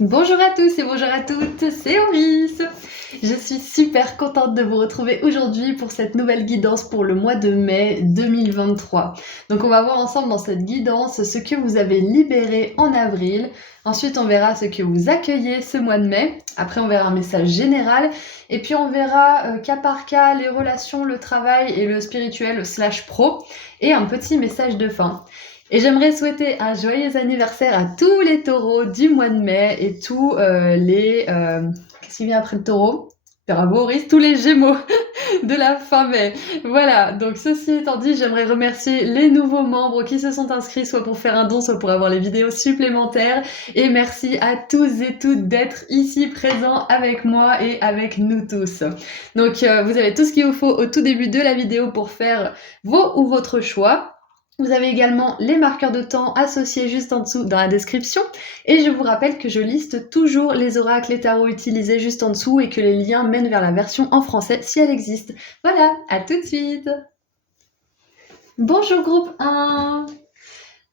Bonjour à tous et bonjour à toutes, c'est Auris. Je suis super contente de vous retrouver aujourd'hui pour cette nouvelle guidance pour le mois de mai 2023. Donc on va voir ensemble dans cette guidance ce que vous avez libéré en avril. Ensuite on verra ce que vous accueillez ce mois de mai. Après on verra un message général. Et puis on verra cas par cas les relations, le travail et le spirituel / pro. Et un petit message de fin. Et j'aimerais souhaiter un joyeux anniversaire à tous les taureaux du mois de mai et tous qu'est-ce qui vient après le taureau? Bravo, tous les gémeaux de la fin mai. Voilà, donc ceci étant dit, j'aimerais remercier les nouveaux membres qui se sont inscrits, soit pour faire un don, soit pour avoir les vidéos supplémentaires. Et merci à tous et toutes d'être ici présents avec moi et avec nous tous. Donc vous avez tout ce qu'il vous faut au tout début de la vidéo pour faire vos ou votre choix. Vous avez également les marqueurs de temps associés juste en dessous dans la description. Et je vous rappelle que je liste toujours les oracles et tarots utilisés juste en dessous et que les liens mènent vers la version en français si elle existe. Voilà, à tout de suite. Bonjour groupe 1.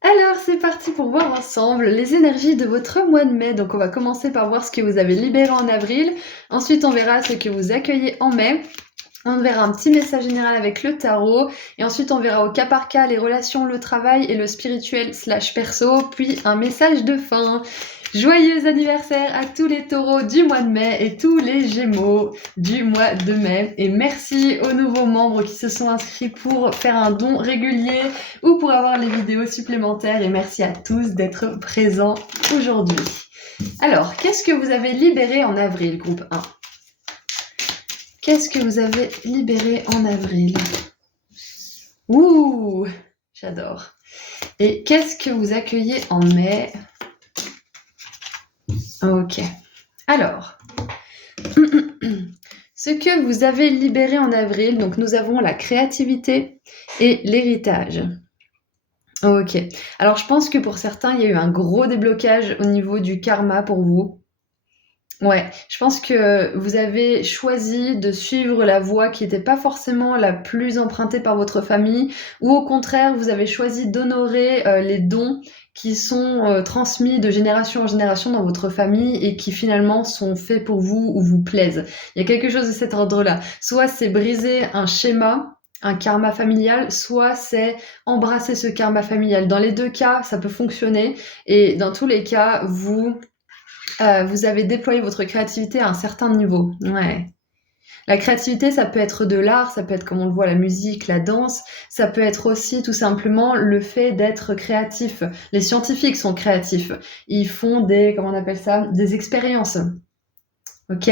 Alors c'est parti pour voir ensemble les énergies de votre mois de mai. Donc on va commencer par voir ce que vous avez libéré en avril. Ensuite on verra ce que vous accueillez en mai. On verra un petit message général avec le tarot et ensuite on verra au cas par cas les relations, le travail et le spirituel / perso, puis un message de fin. Joyeux anniversaire à tous les taureaux du mois de mai et tous les gémeaux du mois de mai. Et merci aux nouveaux membres qui se sont inscrits pour faire un don régulier ou pour avoir les vidéos supplémentaires. Et merci à tous d'être présents aujourd'hui. Alors, qu'est-ce que vous avez libéré en avril, groupe 1 ? Qu'est-ce que vous avez libéré en avril? Ouh, j'adore. Et qu'est-ce que vous accueillez en mai? Ok. Alors, ce que vous avez libéré en avril, donc nous avons la créativité et l'héritage. Ok. Alors, je pense que pour certains, il y a eu un gros déblocage au niveau du karma pour vous. Ouais, je pense que vous avez choisi de suivre la voie qui n'était pas forcément la plus empruntée par votre famille, ou au contraire, vous avez choisi d'honorer les dons qui sont transmis de génération en génération dans votre famille et qui finalement sont faits pour vous ou vous plaisent. Il y a quelque chose de cet ordre-là. Soit c'est briser un schéma, un karma familial, soit c'est embrasser ce karma familial. Dans les deux cas, ça peut fonctionner, et dans tous les cas, vous avez déployé votre créativité à un certain niveau. Ouais. La créativité, ça peut être de l'art, ça peut être, comme on le voit, la musique, la danse, ça peut être aussi tout simplement le fait d'être créatif. Les scientifiques sont créatifs. Ils font comment on appelle ça? Des expériences. Ok?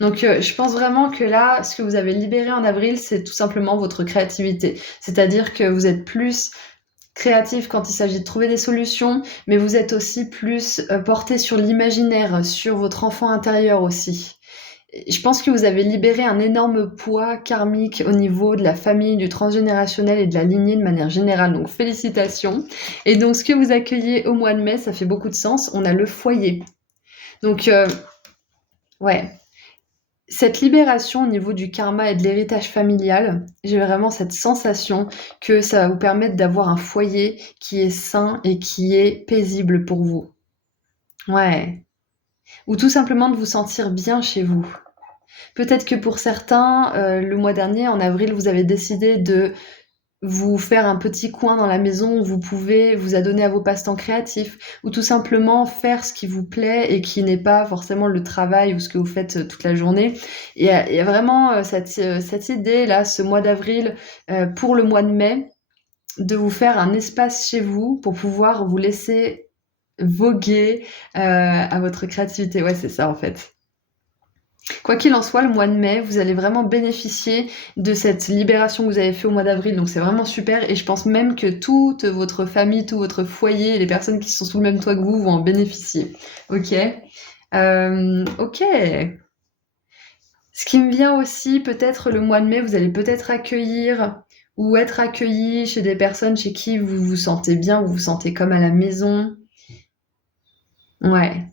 Donc, je pense vraiment que là, ce que vous avez libéré en avril, c'est tout simplement votre créativité. C'est-à-dire que vous êtes plus créatif quand il s'agit de trouver des solutions, mais vous êtes aussi plus porté sur l'imaginaire, sur votre enfant intérieur aussi. Je pense que vous avez libéré un énorme poids karmique au niveau de la famille, du transgénérationnel et de la lignée de manière générale, donc félicitations. Et donc ce que vous accueillez au mois de mai, ça fait beaucoup de sens, on a le foyer. Donc ouais, cette libération au niveau du karma et de l'héritage familial, j'ai vraiment cette sensation que ça va vous permettre d'avoir un foyer qui est sain et qui est paisible pour vous. Ouais. Ou tout simplement de vous sentir bien chez vous. Peut-être que pour certains, le mois dernier, en avril, vous avez décidé de vous faire un petit coin dans la maison où vous pouvez vous adonner à vos passe-temps créatifs, ou tout simplement faire ce qui vous plaît et qui n'est pas forcément le travail ou ce que vous faites toute la journée. Il y a vraiment cette idée-là, ce mois d'avril, pour le mois de mai, de vous faire un espace chez vous pour pouvoir vous laisser voguer à votre créativité. Ouais, c'est ça en fait. Quoi qu'il en soit, le mois de mai, vous allez vraiment bénéficier de cette libération que vous avez fait au mois d'avril, donc c'est vraiment super, et je pense même que toute votre famille, tout votre foyer, les personnes qui sont sous le même toit que vous vont en bénéficier. Ok. Ok. Ce qui me vient aussi, peut-être le mois de mai, vous allez peut-être accueillir ou être accueilli chez des personnes chez qui vous vous sentez bien, vous vous sentez comme à la maison. Ouais.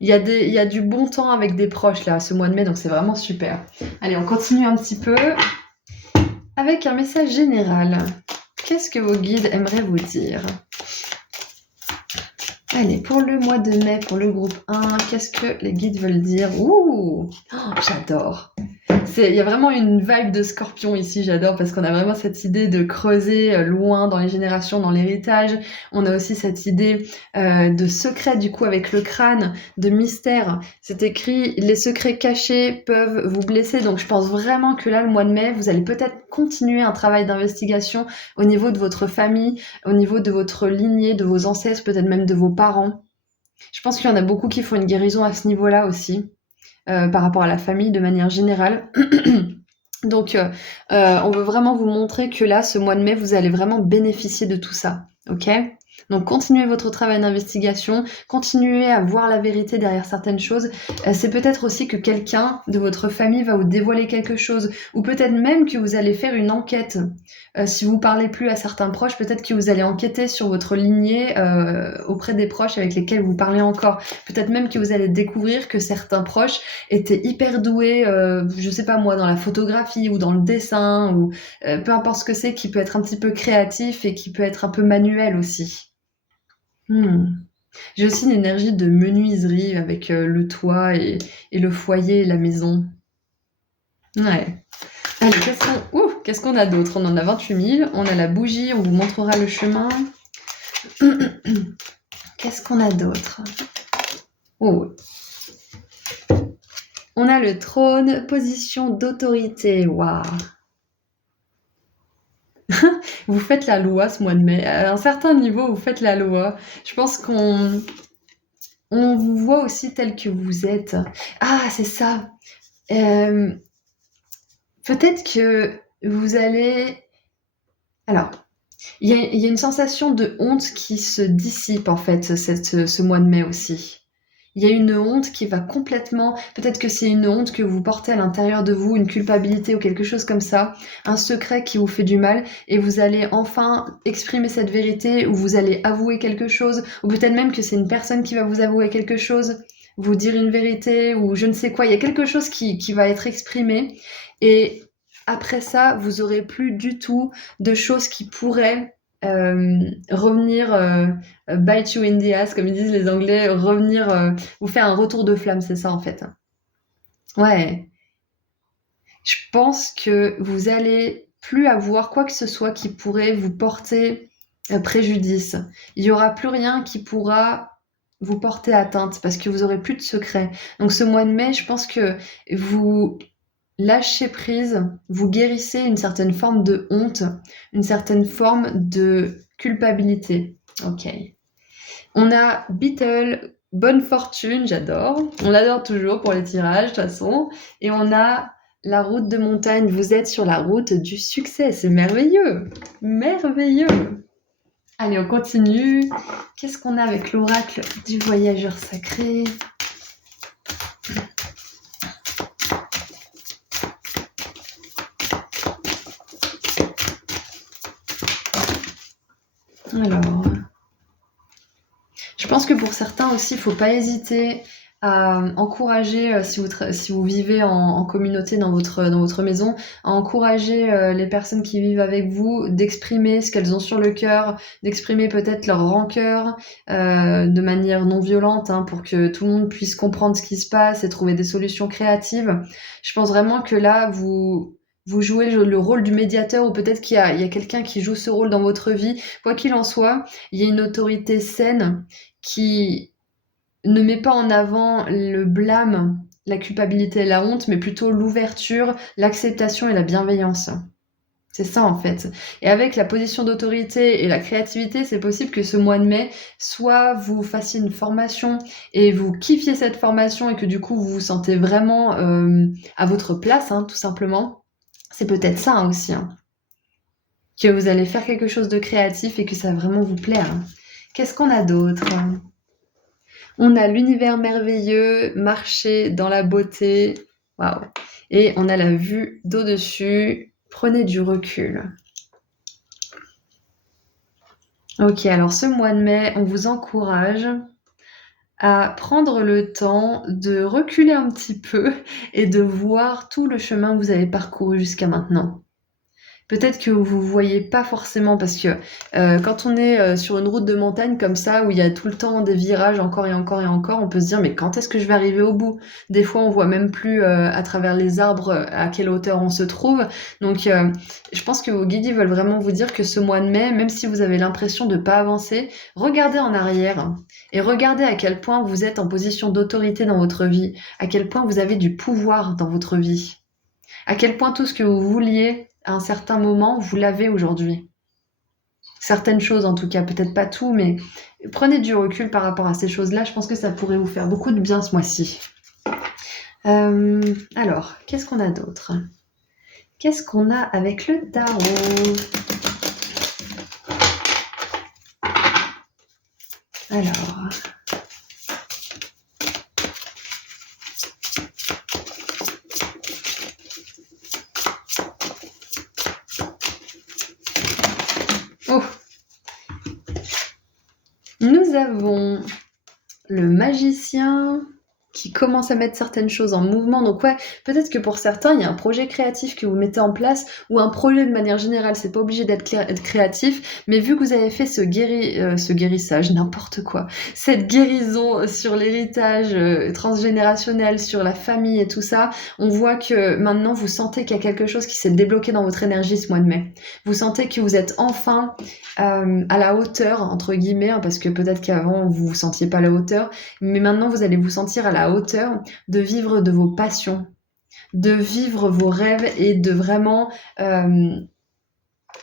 Il y a du bon temps avec des proches là, ce mois de mai, donc c'est vraiment super. Allez, on continue un petit peu avec un message général. Qu'est-ce que vos guides aimeraient vous dire? Allez, pour le mois de mai, pour le groupe 1, qu'est-ce que les guides veulent dire? Ouh! J'adore! Il y a vraiment une vibe de Scorpion ici, j'adore, parce qu'on a vraiment cette idée de creuser loin dans les générations, dans l'héritage. On a aussi cette idée de secret, du coup, avec le crâne, de mystère. C'est écrit, les secrets cachés peuvent vous blesser. Donc, je pense vraiment que là, le mois de mai, vous allez peut-être continuer un travail d'investigation au niveau de votre famille, au niveau de votre lignée, de vos ancêtres, peut-être même de vos parents. Je pense qu'il y en a beaucoup qui font une guérison à ce niveau-là aussi. Par rapport à la famille de manière générale. Donc, on veut vraiment vous montrer que là, ce mois de mai, vous allez vraiment bénéficier de tout ça. Ok? Donc, continuez votre travail d'investigation, continuez à voir la vérité derrière certaines choses. C'est peut-être aussi que quelqu'un de votre famille va vous dévoiler quelque chose, ou peut-être même que vous allez faire une enquête. Si vous parlez plus à certains proches, peut-être que vous allez enquêter sur votre lignée auprès des proches avec lesquels vous parlez encore. Peut-être même que vous allez découvrir que certains proches étaient hyper doués, je sais pas moi, dans la photographie ou dans le dessin, ou peu importe ce que c'est, qui peut être un petit peu créatif et qui peut être un peu manuel aussi. J'ai aussi une énergie de menuiserie avec le toit et le foyer et la maison. Ouais. Allez, qu'est-ce qu'on a d'autre? On en a 28 000. On a la bougie, on vous montrera le chemin. Qu'est-ce qu'on a d'autre? Oh. On a le trône, position d'autorité. Waouh. Vous faites la loi ce mois de mai. À un certain niveau, vous faites la loi. Je pense qu'on vous voit aussi tel que vous êtes. Ah, c'est ça. Peut-être que vous allez... Alors, il y a une sensation de honte qui se dissipe en fait ce mois de mai aussi. Il y a une honte qui va complètement... Peut-être que c'est une honte que vous portez à l'intérieur de vous, une culpabilité ou quelque chose comme ça, un secret qui vous fait du mal, et vous allez enfin exprimer cette vérité, ou vous allez avouer quelque chose, ou peut-être même que c'est une personne qui va vous avouer quelque chose, vous dire une vérité, ou je ne sais quoi. Il y a quelque chose qui va être exprimé, et après ça, vous aurez plus du tout de choses qui pourraient revenir bite you in the ass, comme ils disent les Anglais, revenir vous faire un retour de flamme, c'est ça en fait. Ouais. Je pense que vous allez plus avoir quoi que ce soit qui pourrait vous porter préjudice. Il y aura plus rien qui pourra vous porter atteinte parce que vous aurez plus de secrets. Donc ce mois de mai, je pense que vous lâchez prise, vous guérissez une certaine forme de honte, une certaine forme de culpabilité. Ok. On a Beetle, bonne fortune, j'adore. On l'adore toujours pour les tirages, de toute façon. Et on a la route de montagne. Vous êtes sur la route du succès. C'est merveilleux. Merveilleux. Allez, on continue. Qu'est-ce qu'on a avec l'oracle du voyageur sacré? Alors, je pense que pour certains aussi, il ne faut pas hésiter à encourager, si vous vivez en communauté dans votre maison, à encourager les personnes qui vivent avec vous d'exprimer ce qu'elles ont sur le cœur, d'exprimer peut-être leur rancœur de manière non violente, hein, pour que tout le monde puisse comprendre ce qui se passe et trouver des solutions créatives. Je pense vraiment que là, vous jouez le rôle du médiateur, ou peut-être qu'il y a quelqu'un qui joue ce rôle dans votre vie. Quoi qu'il en soit, il y a une autorité saine qui ne met pas en avant le blâme, la culpabilité et la honte, mais plutôt l'ouverture, l'acceptation et la bienveillance. C'est ça en fait. Et avec la position d'autorité et la créativité, c'est possible que ce mois de mai, soit vous fassiez une formation et vous kiffiez cette formation et que du coup vous vous sentez vraiment à votre place, hein, tout simplement. C'est peut-être ça aussi, hein, que vous allez faire quelque chose de créatif et que ça va vraiment vous plaire. Qu'est-ce qu'on a d'autre? On a l'univers merveilleux, marcher dans la beauté. Waouh! Et on a la vue d'au-dessus. Prenez du recul. Ok, alors ce mois de mai, on vous encourage à prendre le temps de reculer un petit peu et de voir tout le chemin que vous avez parcouru jusqu'à maintenant. Peut-être que vous voyez pas forcément parce que quand on est sur une route de montagne comme ça où il y a tout le temps des virages encore et encore et encore, on peut se dire mais quand est-ce que je vais arriver au bout? Des fois on voit même plus à travers les arbres à quelle hauteur on se trouve. Donc je pense que vos guides ils veulent vraiment vous dire que ce mois de mai, même si vous avez l'impression de pas avancer, regardez en arrière et regardez à quel point vous êtes en position d'autorité dans votre vie, à quel point vous avez du pouvoir dans votre vie, à quel point tout ce que vous vouliez à un certain moment, vous l'avez aujourd'hui. Certaines choses en tout cas, peut-être pas tout, mais prenez du recul par rapport à ces choses-là. Je pense que ça pourrait vous faire beaucoup de bien ce mois-ci. Alors, qu'est-ce qu'on a d'autre? Qu'est-ce qu'on a avec le tarot? Alors... Oh! Nous avons le magicien qui commence à mettre certaines choses en mouvement. Donc ouais, peut-être que pour certains, il y a un projet créatif que vous mettez en place ou un projet de manière générale. C'est pas obligé d'être créatif, mais vu que vous avez fait ce guérissage, n'importe quoi, cette guérison sur l'héritage transgénérationnel, sur la famille et tout ça, on voit que maintenant vous sentez qu'il y a quelque chose qui s'est débloqué dans votre énergie ce mois de mai. Vous sentez que vous êtes enfin à la hauteur, entre guillemets, hein, parce que peut-être qu'avant vous vous sentiez pas à la hauteur, mais maintenant vous allez vous sentir à la hauteur de vivre de vos passions, de vivre vos rêves et de vraiment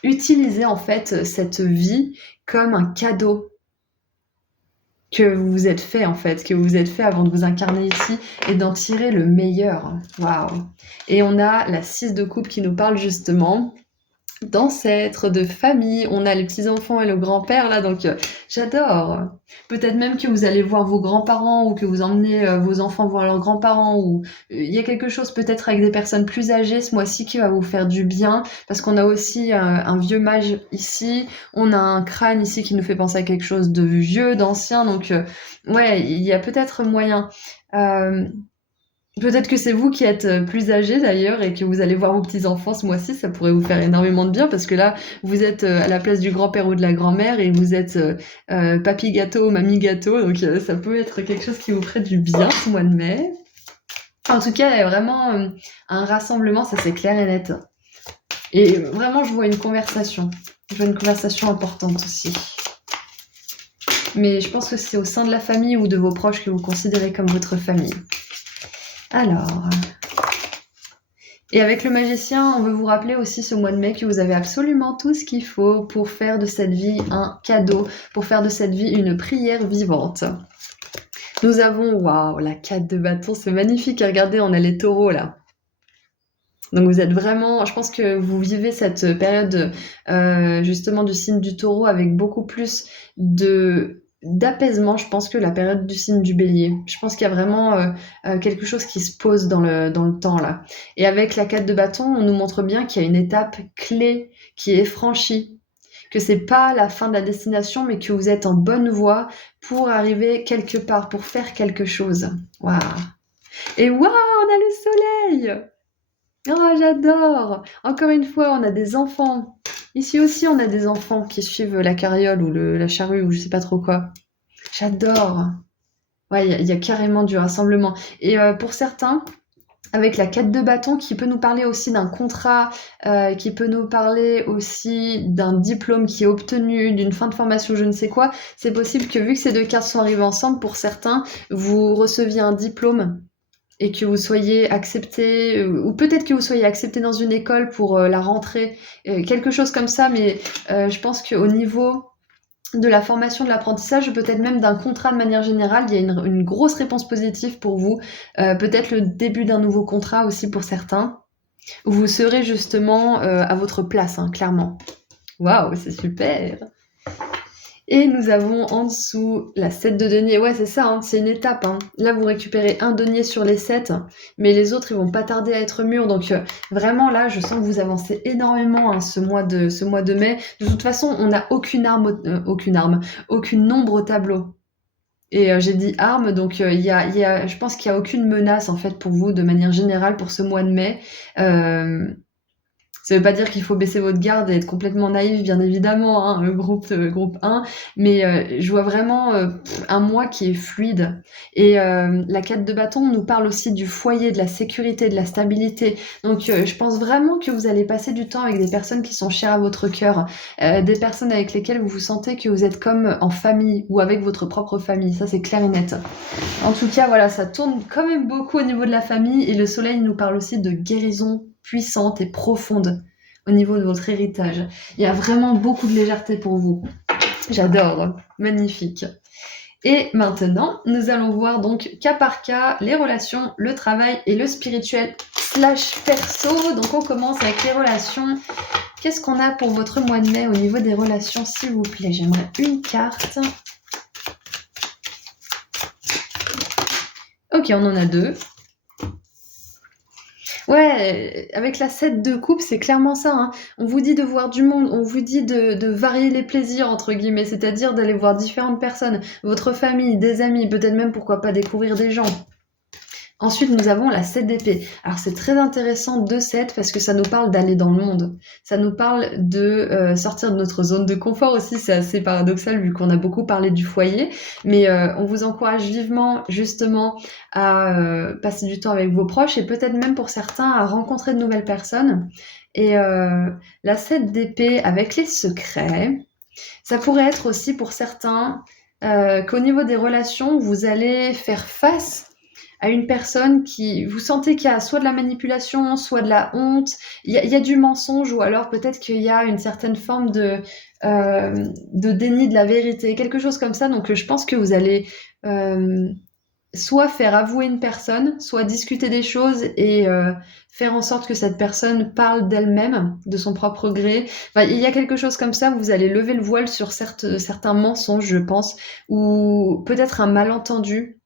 utiliser en fait cette vie comme un cadeau que vous vous êtes fait en fait, que vous vous êtes fait avant de vous incarner ici et d'en tirer le meilleur. Waouh! Et on a la 6 de coupe qui nous parle justement d'ancêtres, de famille, on a les petits-enfants et le grand-père là, donc j'adore. Peut-être même que vous allez voir vos grands-parents ou que vous emmenez vos enfants voir leurs grands-parents ou il y a quelque chose peut-être avec des personnes plus âgées ce mois-ci qui va vous faire du bien parce qu'on a aussi un vieux mage ici, on a un crâne ici qui nous fait penser à quelque chose de vieux, d'ancien, donc ouais, il y a peut-être moyen. Peut-être que c'est vous qui êtes plus âgé d'ailleurs et que vous allez voir vos petits-enfants ce mois-ci, ça pourrait vous faire énormément de bien parce que là, vous êtes à la place du grand-père ou de la grand-mère et vous êtes papy gâteau, mamie gâteau, donc ça peut être quelque chose qui vous ferait du bien ce mois de mai. En tout cas, il y a vraiment un rassemblement, ça c'est clair et net. Et vraiment, je vois une conversation. Je vois une conversation importante aussi. Mais je pense que c'est au sein de la famille ou de vos proches que vous considérez comme votre famille. Alors, et avec le magicien, on veut vous rappeler aussi ce mois de mai que vous avez absolument tout ce qu'il faut pour faire de cette vie un cadeau, pour faire de cette vie une prière vivante. Nous avons, waouh, la 4 de bâton, c'est magnifique. Regardez, on a les taureaux là. Donc vous êtes vraiment, je pense que vous vivez cette période justement du signe du taureau avec beaucoup plus d'apaisement, je pense, que la période du signe du bélier. Je pense qu'il y a vraiment quelque chose qui se pose dans le temps là. Et avec la 4 de bâton, on nous montre bien qu'il y a une étape clé qui est franchie, que c'est pas la fin de la destination, mais que vous êtes en bonne voie pour arriver quelque part, pour faire quelque chose. Waouh! Et waouh, on a le soleil! Oh, j'adore! Encore une fois, on a des enfants. Ici aussi, on a des enfants qui suivent la carriole ou la charrue ou je sais pas trop quoi. J'adore! Ouais, il y a carrément du rassemblement. Et pour certains, avec la 4 de bâton qui peut nous parler aussi d'un contrat, qui peut nous parler aussi d'un diplôme qui est obtenu, d'une fin de formation, je ne sais quoi, c'est possible que vu que ces deux cartes sont arrivées ensemble, pour certains, vous receviez un diplôme et que vous soyez accepté, ou peut-être que vous soyez accepté dans une école pour la rentrée, quelque chose comme ça, mais je pense qu'au niveau de la formation, de l'apprentissage, peut-être même d'un contrat de manière générale, il y a une grosse réponse positive pour vous, peut-être le début d'un nouveau contrat aussi pour certains, où vous serez justement à votre place, hein, clairement. Waouh, c'est super! Et nous avons en dessous la 7 de denier. Ouais, c'est ça, hein, c'est une étape. Hein. Là, vous récupérez un denier sur les 7, mais les autres, ils vont pas tarder à être mûrs. Donc, vraiment, là, je sens que vous avancez énormément hein, ce mois de mai. De toute façon, on n'a aucune nombre au tableau. Et j'ai dit arme, donc je pense qu'il n'y a aucune menace, en fait, pour vous, de manière générale, pour ce mois de mai. Ça veut pas dire qu'il faut baisser votre garde et être complètement naïf, bien évidemment, hein, groupe 1, mais je vois vraiment un mois qui est fluide. Et la 4 de bâton nous parle aussi du foyer, de la sécurité, de la stabilité. Donc je pense vraiment que vous allez passer du temps avec des personnes qui sont chères à votre cœur, des personnes avec lesquelles vous vous sentez que vous êtes comme en famille ou avec votre propre famille. Ça, c'est clair et net. En tout cas, voilà, ça tourne quand même beaucoup au niveau de la famille et le soleil nous parle aussi de guérison puissante et profonde au niveau de votre héritage. Il y a vraiment beaucoup de légèreté pour vous. J'adore, magnifique. Et maintenant, nous allons voir donc cas par cas les relations, le travail et le spirituel / perso. Donc on commence avec les relations. Qu'est-ce qu'on a pour votre mois de mai au niveau des relations, s'il vous plaît? J'aimerais une carte. Ok, on en a 2. Ouais, avec la 7 de coupe, c'est clairement ça, hein. On vous dit de voir du monde, on vous dit de varier les plaisirs, entre guillemets, c'est-à-dire d'aller voir différentes personnes, votre famille, des amis, peut-être même, pourquoi pas, découvrir des gens. Ensuite, nous avons la 7 d'épée. Alors, c'est très intéressant de 7 parce que ça nous parle d'aller dans le monde. Ça nous parle de sortir de notre zone de confort aussi. C'est assez paradoxal vu qu'on a beaucoup parlé du foyer. Mais on vous encourage vivement, justement, à passer du temps avec vos proches et peut-être même pour certains à rencontrer de nouvelles personnes. Et la 7 d'épée avec les secrets, ça pourrait être aussi pour certains qu'au niveau des relations, vous allez faire face à une personne qui, vous sentez qu'il y a soit de la manipulation, soit de la honte, il y a du mensonge, ou alors peut-être qu'il y a une certaine forme de déni de la vérité, quelque chose comme ça. Donc je pense que vous allez soit faire avouer une personne, soit discuter des choses et faire en sorte que cette personne parle d'elle-même, de son propre gré. Enfin, il y a quelque chose comme ça, vous allez lever le voile sur certains mensonges, je pense, ou peut-être un malentendu.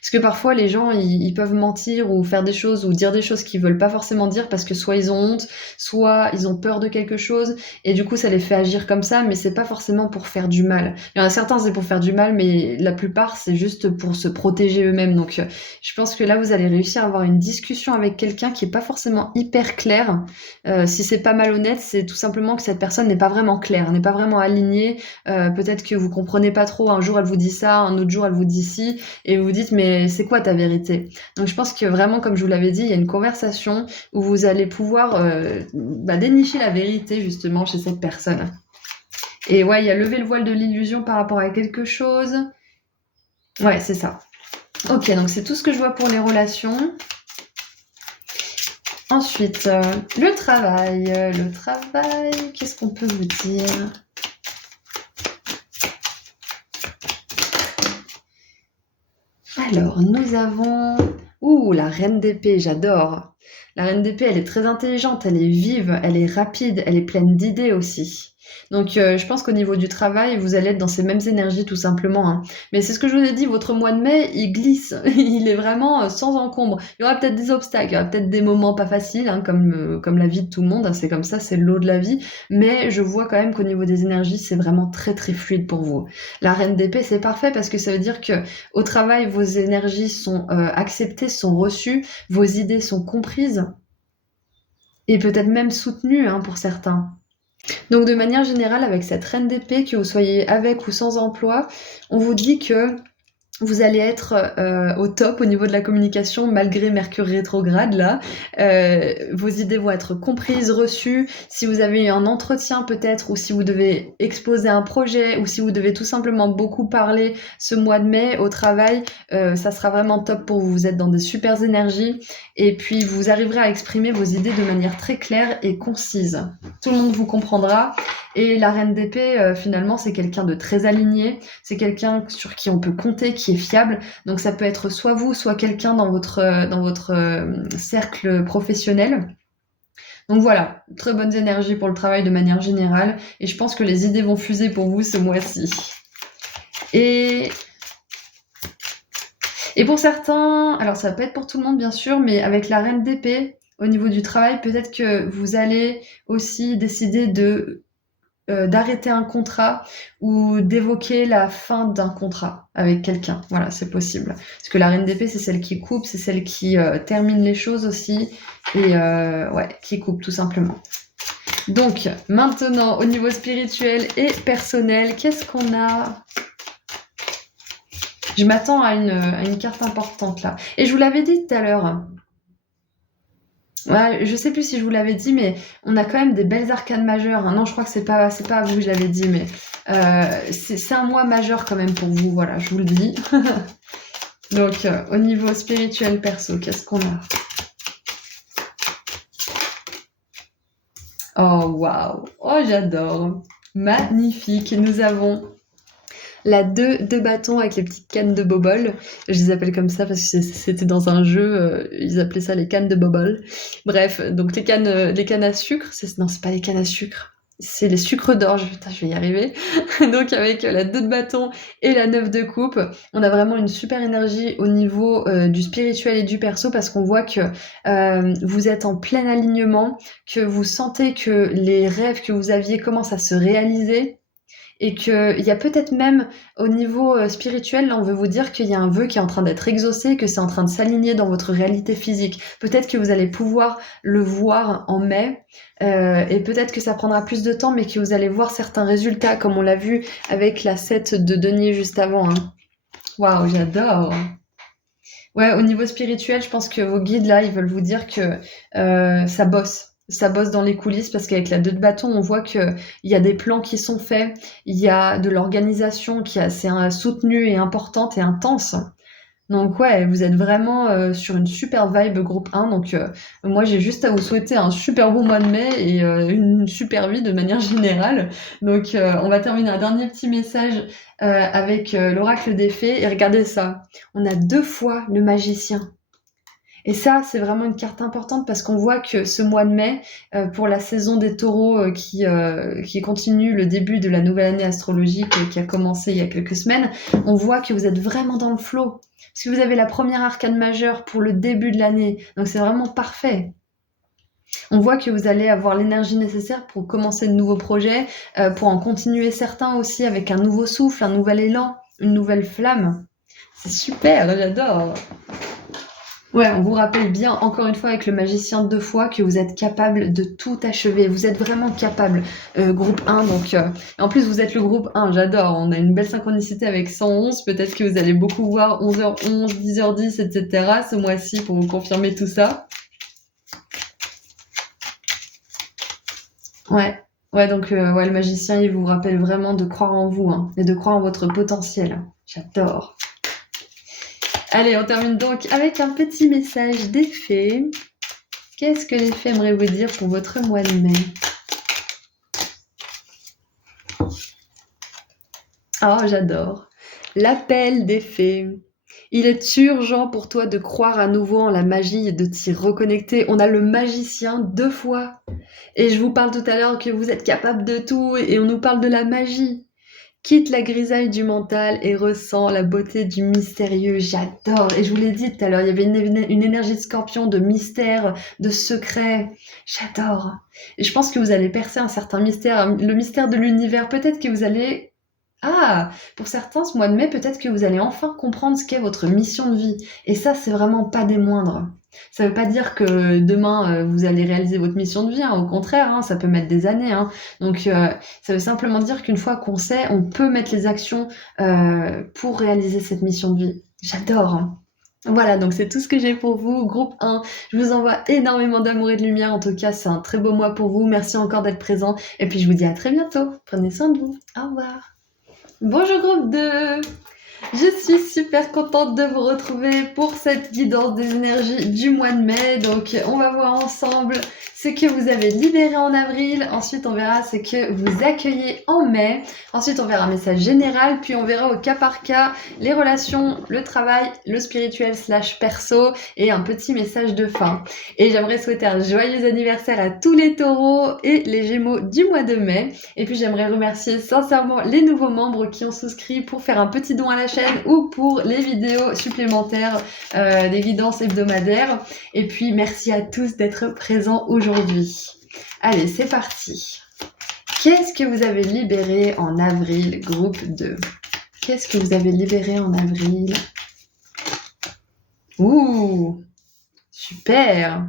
Parce que parfois, les gens, ils peuvent mentir ou faire des choses ou dire des choses qu'ils veulent pas forcément dire parce que soit ils ont honte, soit ils ont peur de quelque chose et du coup, ça les fait agir comme ça, mais c'est pas forcément pour faire du mal. Il y en a certains, c'est pour faire du mal, mais la plupart, c'est juste pour se protéger eux-mêmes. Donc, je pense que là, vous allez réussir à avoir une discussion avec quelqu'un qui est pas forcément hyper clair. Si c'est pas malhonnête, c'est tout simplement que cette personne n'est pas vraiment claire, n'est pas vraiment alignée. Peut-être que vous comprenez pas trop. Un jour, elle vous dit ça, un autre jour, elle vous dit ci, et vous vous dites mais c'est quoi ta vérité? Donc je pense que vraiment, comme je vous l'avais dit, il y a une conversation où vous allez pouvoir dénicher la vérité justement chez cette personne. Et ouais, il y a lever le voile de l'illusion par rapport à quelque chose. Ouais, c'est ça. Ok, donc c'est tout ce que je vois pour les relations. Ensuite, le travail. Le travail, qu'est-ce qu'on peut vous dire? Alors, nous avons... Ouh, la reine d'épée, j'adore. La reine d'épée, elle est très intelligente, elle est vive, elle est rapide, elle est pleine d'idées aussi. Donc, je pense qu'au niveau du travail, vous allez être dans ces mêmes énergies tout simplement, hein. Mais c'est ce que je vous ai dit, votre mois de mai, il glisse, il est vraiment sans encombre. Il y aura peut-être des obstacles, il y aura peut-être des moments pas faciles, hein, comme la vie de tout le monde, hein, c'est comme ça, c'est le lot de la vie. Mais je vois quand même qu'au niveau des énergies, c'est vraiment très très fluide pour vous. La reine d'épée, c'est parfait parce que ça veut dire que au travail, vos énergies sont acceptées, sont reçues, vos idées sont comprises et peut-être même soutenues, hein, pour certains. Donc de manière générale, avec cette reine d'épée, que vous soyez avec ou sans emploi, on vous dit que vous allez être au top au niveau de la communication malgré Mercure rétrograde là. Vos idées vont être comprises, reçues. Si vous avez un entretien peut-être, ou si vous devez exposer un projet, ou si vous devez tout simplement beaucoup parler ce mois de mai au travail, ça sera vraiment top pour vous. Vous êtes dans des super énergies et puis vous arriverez à exprimer vos idées de manière très claire et concise. Tout le monde vous comprendra. Et la reine d'épée, finalement, c'est quelqu'un de très aligné, c'est quelqu'un sur qui on peut compter, qui est fiable. Donc ça peut être soit vous, soit quelqu'un dans votre cercle professionnel. Donc voilà, très bonnes énergies pour le travail de manière générale. Et je pense que les idées vont fuser pour vous ce mois-ci. Et pour certains, alors ça va pas être pour tout le monde bien sûr, mais avec la reine d'épée, au niveau du travail, peut-être que vous allez aussi décider de d'arrêter un contrat ou d'évoquer la fin d'un contrat avec quelqu'un. Voilà, c'est possible. Parce que la reine d'épée, c'est celle qui coupe, c'est celle qui termine les choses aussi, et ouais, qui coupe tout simplement. Donc, maintenant, au niveau spirituel et personnel, qu'est-ce qu'on a? Je m'attends à une carte importante là. Et je vous l'avais dit tout à l'heure. Ouais, je sais plus si je vous l'avais dit, mais on a quand même des belles arcanes majeures, hein. Non, je crois que c'est pas à vous que je l'avais dit, mais c'est un mois majeur quand même pour vous, voilà, je vous le dis. Donc, au niveau spirituel perso, qu'est-ce qu'on a? Oh, waouh! Oh, j'adore! Magnifique! Nous avons la 2 de bâton avec les petites cannes de bobole. Je les appelle comme ça parce que c'était dans un jeu, ils appelaient ça les cannes de bobole. Bref, donc les cannes à sucre, non, c'est pas les cannes à sucre, c'est les sucres d'orge. Putain, je vais y arriver. Donc avec la 2 de bâton et la 9 de coupe, on a vraiment une super énergie au niveau du spirituel et du perso parce qu'on voit que vous êtes en plein alignement, que vous sentez que les rêves que vous aviez commencent à se réaliser. Et qu'il y a peut-être même au niveau spirituel, là on veut vous dire qu'il y a un vœu qui est en train d'être exaucé, que c'est en train de s'aligner dans votre réalité physique. Peut-être que vous allez pouvoir le voir en mai, et peut-être que ça prendra plus de temps, mais que vous allez voir certains résultats, comme on l'a vu avec la 7 de denier juste avant. Hein. Waouh, j'adore. Ouais, au niveau spirituel, je pense que vos guides là, ils veulent vous dire que ça bosse. Ça bosse dans les coulisses parce qu'avec la 2 de bâton, on voit qu'il y a des plans qui sont faits, il y a de l'organisation qui est assez soutenue et importante et intense. Donc ouais, vous êtes vraiment sur une super vibe groupe 1. Donc moi, j'ai juste à vous souhaiter un super bon mois de mai et une super vie de manière générale. Donc on va terminer un dernier petit message avec l'oracle des fées. Et regardez ça, on a 2 fois le magicien. Et ça, c'est vraiment une carte importante parce qu'on voit que ce mois de mai, pour la saison des taureaux qui continue le début de la nouvelle année astrologique qui a commencé il y a quelques semaines, on voit que vous êtes vraiment dans le flow. Parce que vous avez la première arcane majeure pour le début de l'année. Donc c'est vraiment parfait. On voit que vous allez avoir l'énergie nécessaire pour commencer de nouveaux projets, pour en continuer certains aussi avec un nouveau souffle, un nouvel élan, une nouvelle flamme. C'est super, j'adore. Ouais, on vous rappelle bien, encore une fois, avec le magicien 2 fois, que vous êtes capable de tout achever. Vous êtes vraiment capable, groupe 1. Donc, en plus, vous êtes le groupe 1, j'adore. On a une belle synchronicité avec 111. Peut-être que vous allez beaucoup voir 11h11, 10h10, etc. ce mois-ci pour vous confirmer tout ça. Ouais. Ouais, donc, ouais, le magicien, il vous rappelle vraiment de croire en vous, hein, et de croire en votre potentiel. J'adore. Allez, on termine donc avec un petit message des fées. Qu'est-ce que les fées aimeraient vous dire pour votre mois de mai? Oh, j'adore. L'appel des fées. Il est urgent pour toi de croire à nouveau en la magie et de t'y reconnecter. On a le magicien 2 fois. Et je vous parle tout à l'heure que vous êtes capable de tout et on nous parle de la magie. Quitte la grisaille du mental et ressens la beauté du mystérieux. J'adore. Et je vous l'ai dit tout à l'heure, il y avait une énergie de scorpion, de mystère, de secret. J'adore. Et je pense que vous allez percer un certain mystère, le mystère de l'univers. Peut-être que vous allez... Ah, pour certains, ce mois de mai, peut-être que vous allez enfin comprendre ce qu'est votre mission de vie. Et ça, c'est vraiment pas des moindres. Ça veut pas dire que demain, vous allez réaliser votre mission de vie, hein. Au contraire, hein, ça peut mettre des années, hein. Donc, ça veut simplement dire qu'une fois qu'on sait, on peut mettre les actions pour réaliser cette mission de vie. J'adore, hein. Voilà, donc c'est tout ce que j'ai pour vous. Groupe 1, je vous envoie énormément d'amour et de lumière. En tout cas, c'est un très beau mois pour vous. Merci encore d'être présent. Et puis, je vous dis à très bientôt. Prenez soin de vous. Au revoir. Bonjour groupe 2. Je suis super contente de vous retrouver pour cette guidance des énergies du mois de mai. Donc on va voir ensemble ce que vous avez libéré en avril. Ensuite on verra ce que vous accueillez en mai. Ensuite on verra un message général. Puis on verra au cas par cas les relations, le travail, le spirituel / perso et un petit message de fin. Et j'aimerais souhaiter un joyeux anniversaire à tous les taureaux et les gémeaux du mois de mai. Et puis j'aimerais remercier sincèrement les nouveaux membres qui ont souscrit pour faire un petit don à la chaîne ou pour les vidéos supplémentaires des guidances hebdomadaires. Et puis merci à tous d'être présents aujourd'hui. Allez, c'est parti. Qu'est-ce que vous avez libéré en avril, groupe 2? Qu'est-ce que vous avez libéré en avril? Ouh, super.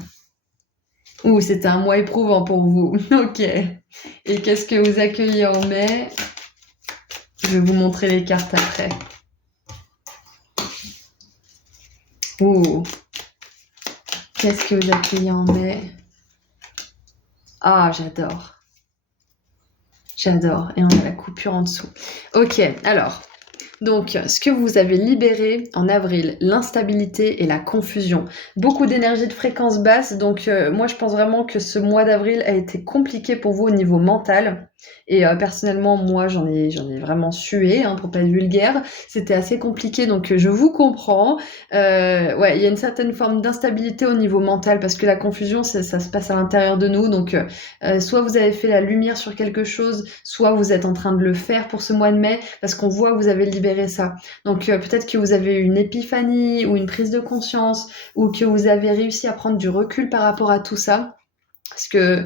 Ouh, c'était un mois éprouvant pour vous. Ok. Et qu'est-ce que vous accueillez en mai? Je vais vous montrer les cartes après. Ouh. Qu'est-ce que vous accueillez en mai? Ah, j'adore. J'adore. Et on a la coupure en dessous. Ok, alors. Donc, ce que vous avez libéré en avril, l'instabilité et la confusion. Beaucoup d'énergie de fréquence basse. Donc, moi, je pense vraiment que ce mois d'avril a été compliqué pour vous au niveau mental. Et personnellement, moi, j'en ai vraiment sué, hein, pour pas être vulgaire. C'était assez compliqué, donc je vous comprends. Ouais, il y a une certaine forme d'instabilité au niveau mental parce que la confusion, ça se passe à l'intérieur de nous. Donc, soit vous avez fait la lumière sur quelque chose, soit vous êtes en train de le faire pour ce mois de mai parce qu'on voit que vous avez libéré ça. Donc, peut-être que vous avez eu une épiphanie ou une prise de conscience ou que vous avez réussi à prendre du recul par rapport à tout ça. Parce que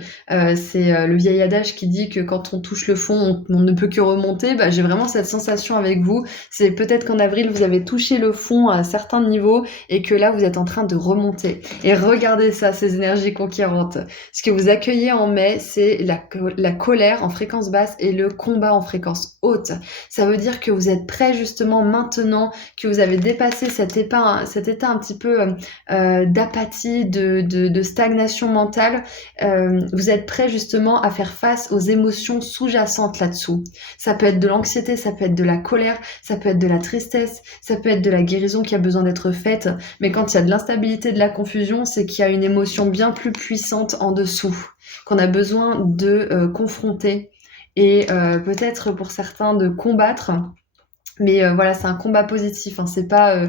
c'est le vieil adage qui dit que quand on touche le fond, on ne peut que remonter. Bah, j'ai vraiment cette sensation avec vous. C'est peut-être qu'en avril, vous avez touché le fond à un certain niveau et que là, vous êtes en train de remonter. Et regardez ça, ces énergies conquérantes. Ce que vous accueillez en mai, c'est la colère en fréquence basse et le combat en fréquence haute. Ça veut dire que vous êtes prêt justement maintenant, que vous avez dépassé cet état un petit peu d'apathie, de stagnation mentale. Vous êtes prêt justement à faire face aux émotions sous-jacentes là-dessous. Ça peut être de l'anxiété, ça peut être de la colère, ça peut être de la tristesse, ça peut être de la guérison qui a besoin d'être faite. Mais quand il y a de l'instabilité, de la confusion, c'est qu'il y a une émotion bien plus puissante en dessous, qu'on a besoin de confronter et peut-être pour certains de combattre. Mais voilà, c'est un combat positif, hein. C'est pas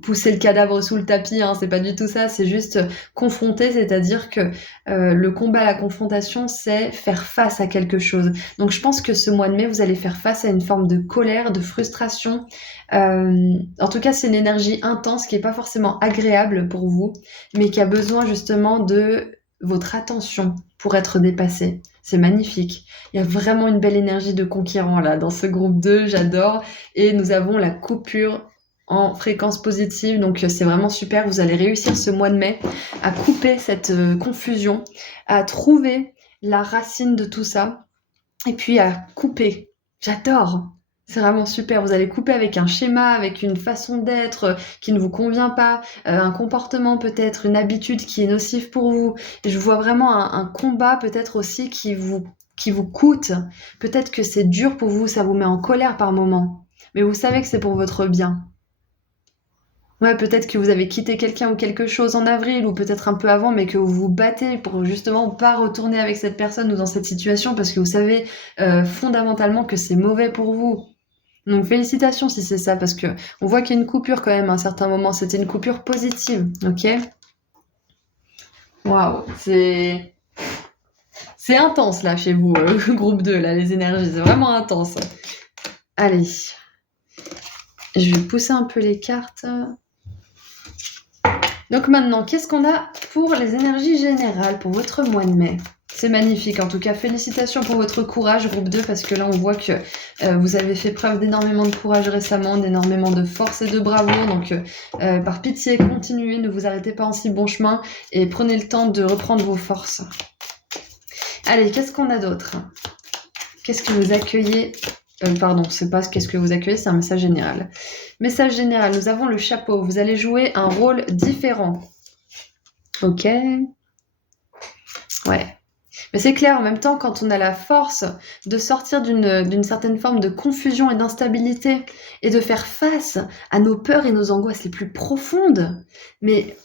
pousser le cadavre sous le tapis, hein. C'est pas du tout ça. C'est juste confronter, c'est-à-dire que le combat, la confrontation, c'est faire face à quelque chose. Donc je pense que ce mois de mai, vous allez faire face à une forme de colère, de frustration. En tout cas, c'est une énergie intense qui est pas forcément agréable pour vous, mais qui a besoin justement de votre attention pour être dépassée. C'est magnifique. Il y a vraiment une belle énergie de conquérant là dans ce groupe 2, j'adore. Et nous avons la coupure en fréquence positive, donc c'est vraiment super. Vous allez réussir ce mois de mai à couper cette confusion, à trouver la racine de tout ça, et puis à couper. J'adore. C'est vraiment super. Vous allez couper avec un schéma, avec une façon d'être qui ne vous convient pas, un comportement peut-être, une habitude qui est nocive pour vous. Et je vois vraiment un combat peut-être aussi qui vous coûte. Peut-être que c'est dur pour vous, ça vous met en colère par moment. Mais vous savez que c'est pour votre bien. Ouais, peut-être que vous avez quitté quelqu'un ou quelque chose en avril ou peut-être un peu avant, mais que vous vous battez pour justement pas retourner avec cette personne ou dans cette situation parce que vous savez fondamentalement que c'est mauvais pour vous. Donc félicitations si c'est ça, parce que on voit qu'il y a une coupure quand même à un certain moment. C'était une coupure positive, ok? Waouh, c'est intense là chez vous, groupe 2, là, les énergies, c'est vraiment intense. Allez, je vais pousser un peu les cartes. Donc maintenant, qu'est-ce qu'on a pour les énergies générales pour votre mois de mai? C'est magnifique, en tout cas félicitations pour votre courage groupe 2 parce que là on voit que vous avez fait preuve d'énormément de courage récemment, d'énormément de force et de bravoure, donc par pitié continuez, ne vous arrêtez pas en si bon chemin et prenez le temps de reprendre vos forces. Allez, qu'est-ce qu'on a d'autre? Qu'est-ce que vous accueillez? Pardon, c'est pas qu'est-ce que vous accueillez, c'est un message général. Message général, nous avons le chapeau, vous allez jouer un rôle différent. Ok. Ouais. Mais c'est clair, en même temps, quand on a la force de sortir d'une certaine forme de confusion et d'instabilité et de faire face à nos peurs et nos angoisses les plus profondes, mais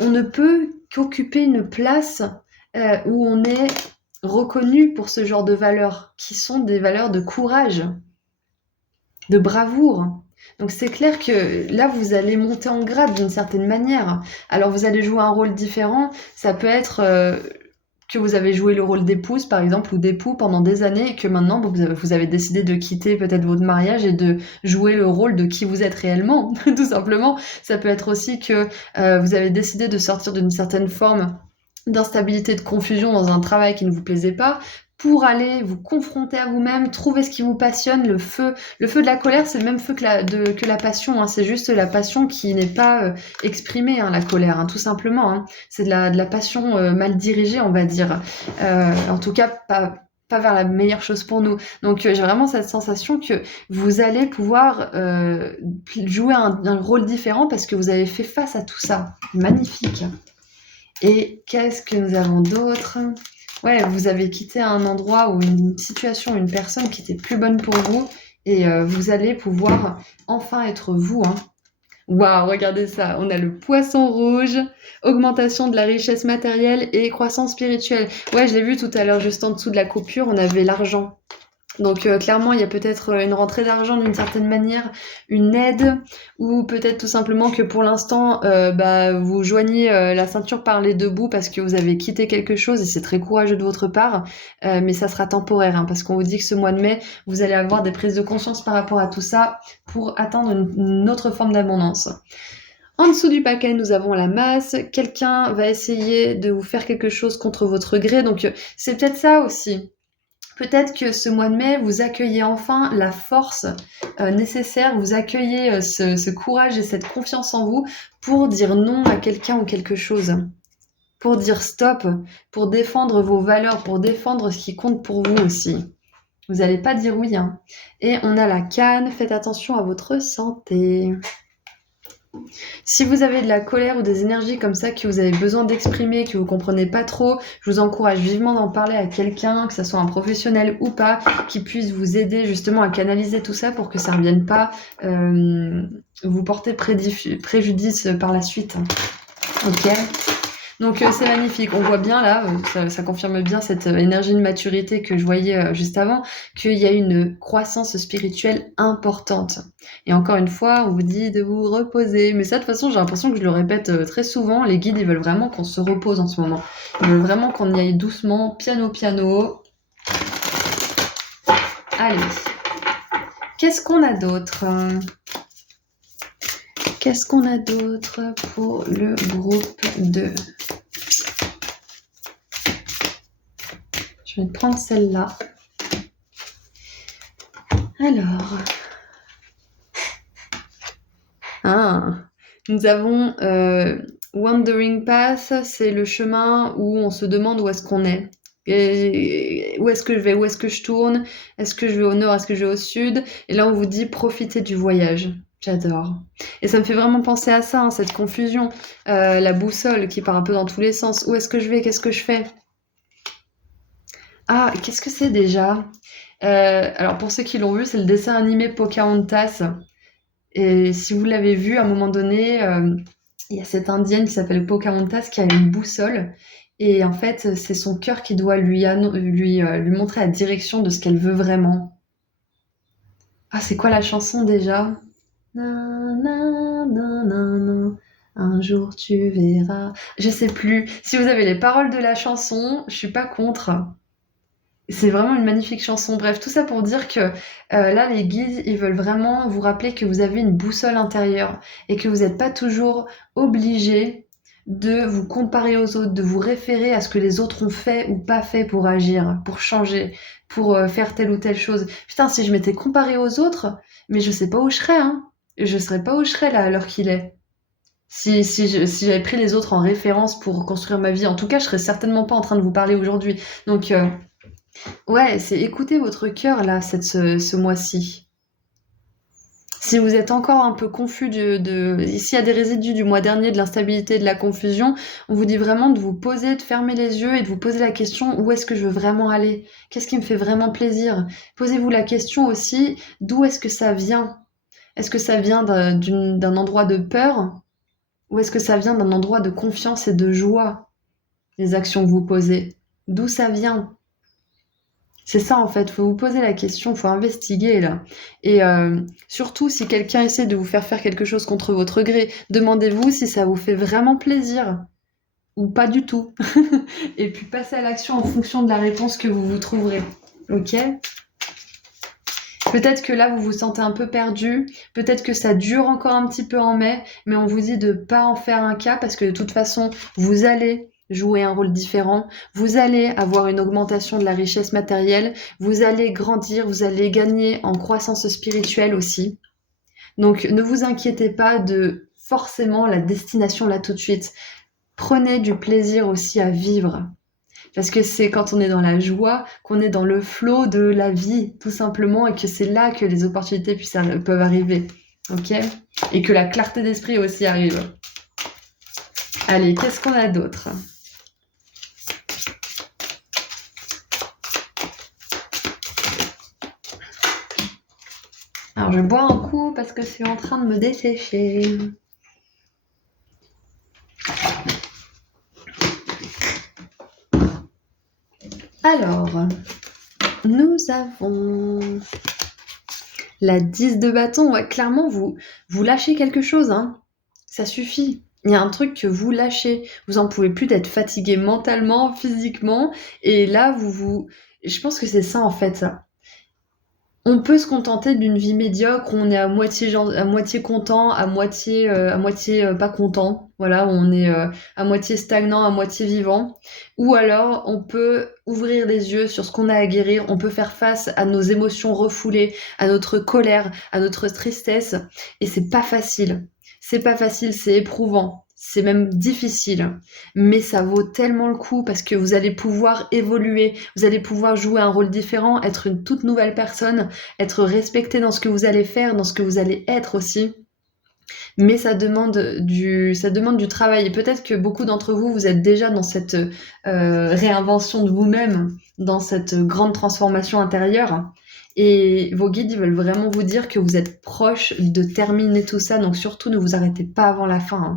on ne peut qu'occuper une place où on est reconnu pour ce genre de valeurs, qui sont des valeurs de courage, de bravoure. Donc c'est clair que là, vous allez monter en grade d'une certaine manière. Alors vous allez jouer un rôle différent, ça peut être que vous avez joué le rôle d'épouse, par exemple, ou d'époux pendant des années, et que maintenant, vous avez décidé de quitter peut-être votre mariage et de jouer le rôle de qui vous êtes réellement, tout simplement. Ça peut être aussi que vous avez décidé de sortir d'une certaine forme d'instabilité, de confusion dans un travail qui ne vous plaisait pas, pour aller vous confronter à vous-même, trouver ce qui vous passionne. Le feu de la colère, c'est le même feu que la passion, hein. C'est juste la passion qui n'est pas exprimée, hein, la colère, hein, tout simplement, hein. C'est de la passion mal dirigée, on va dire. En tout cas, pas vers la meilleure chose pour nous. Donc j'ai vraiment cette sensation que vous allez pouvoir jouer un rôle différent parce que vous avez fait face à tout ça. Magnifique. Et qu'est-ce que nous avons d'autre? Ouais, vous avez quitté un endroit ou une situation, une personne qui était plus bonne pour vous et vous allez pouvoir enfin être vous, hein. Waouh, regardez ça, on a le poisson rouge, augmentation de la richesse matérielle et croissance spirituelle. Ouais, je l'ai vu tout à l'heure, juste en dessous de la coupure, on avait l'argent. Donc clairement, il y a peut-être une rentrée d'argent d'une certaine manière, une aide, ou peut-être tout simplement que pour l'instant, vous joignez la ceinture par les deux bouts parce que vous avez quitté quelque chose et c'est très courageux de votre part, mais ça sera temporaire, hein, parce qu'on vous dit que ce mois de mai, vous allez avoir des prises de conscience par rapport à tout ça pour atteindre une autre forme d'abondance. En dessous du paquet, nous avons la masse. Quelqu'un va essayer de vous faire quelque chose contre votre gré, donc c'est peut-être ça aussi. Peut-être que ce mois de mai, vous accueillez enfin la force nécessaire, vous accueillez ce courage et cette confiance en vous pour dire non à quelqu'un ou quelque chose, pour dire stop, pour défendre vos valeurs, pour défendre ce qui compte pour vous aussi. Vous n'allez pas dire oui, hein. Et on a la canne, faites attention à votre santé. Si vous avez de la colère ou des énergies comme ça que vous avez besoin d'exprimer, que vous comprenez pas trop, je vous encourage vivement d'en parler à quelqu'un, que ce soit un professionnel ou pas, qui puisse vous aider justement à canaliser tout ça pour que ça ne revienne pas vous porter préjudice par la suite. Ok ? Donc c'est magnifique, on voit bien là, ça confirme bien cette énergie de maturité que je voyais juste avant, qu'il y a une croissance spirituelle importante. Et encore une fois, on vous dit de vous reposer, mais ça de toute façon j'ai l'impression que je le répète très souvent, les guides ils veulent vraiment qu'on se repose en ce moment. Ils veulent vraiment qu'on y aille doucement, piano piano. Allez, qu'est-ce qu'on a d'autre ? Qu'est-ce qu'on a d'autre pour le groupe 2 ? Je vais prendre celle-là. Alors. Nous avons Wandering Path, c'est le chemin où on se demande où est-ce qu'on est. Et où est-ce que je vais, où est-ce que je tourne, est-ce que je vais au nord, est-ce que je vais au sud, et là on vous dit profitez du voyage. J'adore. Et ça me fait vraiment penser à ça, hein, cette confusion, la boussole qui part un peu dans tous les sens. Où est-ce que je vais, qu'est-ce que je fais? Ah, qu'est-ce que c'est déjà? Alors pour ceux qui l'ont vu, c'est le dessin animé Pocahontas. Et si vous l'avez vu, à un moment donné, il y a cette indienne qui s'appelle Pocahontas qui a une boussole. Et en fait, c'est son cœur qui doit lui montrer la direction de ce qu'elle veut vraiment. Ah, c'est quoi la chanson déjà? Na, na, na, na, na. Un jour tu verras. Je sais plus. Si vous avez les paroles de la chanson, je suis pas contre. C'est vraiment une magnifique chanson. Bref, tout ça pour dire que là, les guides, ils veulent vraiment vous rappeler que vous avez une boussole intérieure et que vous n'êtes pas toujours obligé de vous comparer aux autres, de vous référer à ce que les autres ont fait ou pas fait pour agir, pour changer, pour faire telle ou telle chose. Putain, si je m'étais comparée aux autres, mais je sais pas où je serais, hein. Je serais pas où je serais là à l'heure qu'il est. Si j'avais pris les autres en référence pour construire ma vie, en tout cas, je serais certainement pas en train de vous parler aujourd'hui. Donc, ouais, c'est écouter votre cœur là, ce mois-ci. Si vous êtes encore un peu confus s'il y a des résidus du mois dernier, de l'instabilité, de la confusion, on vous dit vraiment de vous poser, de fermer les yeux et de vous poser la question où est-ce que je veux vraiment aller? Qu'est-ce qui me fait vraiment plaisir? Posez-vous la question aussi, d'où est-ce que ça vient? Est-ce que ça vient d'un endroit de peur? Ou est-ce que ça vient d'un endroit de confiance et de joie? Les actions que vous posez. D'où ça vient? C'est ça en fait, faut vous poser la question, faut investiguer là. Et surtout, si quelqu'un essaie de vous faire faire quelque chose contre votre gré, demandez-vous si ça vous fait vraiment plaisir ou pas du tout. Et puis passez à l'action en fonction de la réponse que vous vous trouverez. Ok? Peut-être que là, vous vous sentez un peu perdu, peut-être que ça dure encore un petit peu en mai, mais on vous dit de pas en faire un cas parce que de toute façon, vous allez jouer un rôle différent, vous allez avoir une augmentation de la richesse matérielle, vous allez grandir, vous allez gagner en croissance spirituelle aussi. Donc ne vous inquiétez pas de forcément la destination là tout de suite. Prenez du plaisir aussi à vivre. Parce que c'est quand on est dans la joie, qu'on est dans le flot de la vie, tout simplement, et que c'est là que les opportunités peuvent arriver. Ok? Et que la clarté d'esprit aussi arrive. Allez, qu'est-ce qu'on a d'autre? Alors, je bois un coup parce que c'est en train de me dessécher. Alors, nous avons la 10 de bâton. Ouais, clairement, vous lâchez quelque chose, hein. Ça suffit. Il y a un truc que vous lâchez. Vous en pouvez plus d'être fatigué mentalement, physiquement. Et là, je pense que c'est ça, en fait, ça. On peut se contenter d'une vie médiocre où on est à moitié content, à moitié pas content. Voilà, on est à moitié stagnant, à moitié vivant. Ou alors, on peut ouvrir les yeux sur ce qu'on a à guérir. On peut faire face à nos émotions refoulées, à notre colère, à notre tristesse. Et c'est pas facile. C'est pas facile, c'est éprouvant. C'est même difficile, mais ça vaut tellement le coup parce que vous allez pouvoir évoluer, vous allez pouvoir jouer un rôle différent, être une toute nouvelle personne, être respecté dans ce que vous allez faire, dans ce que vous allez être aussi. Mais ça demande du travail. Et peut-être que beaucoup d'entre vous, vous êtes déjà dans cette réinvention de vous-même, dans cette grande transformation intérieure. Et vos guides, ils veulent vraiment vous dire que vous êtes proche de terminer tout ça. Donc surtout, ne vous arrêtez pas avant la fin, hein.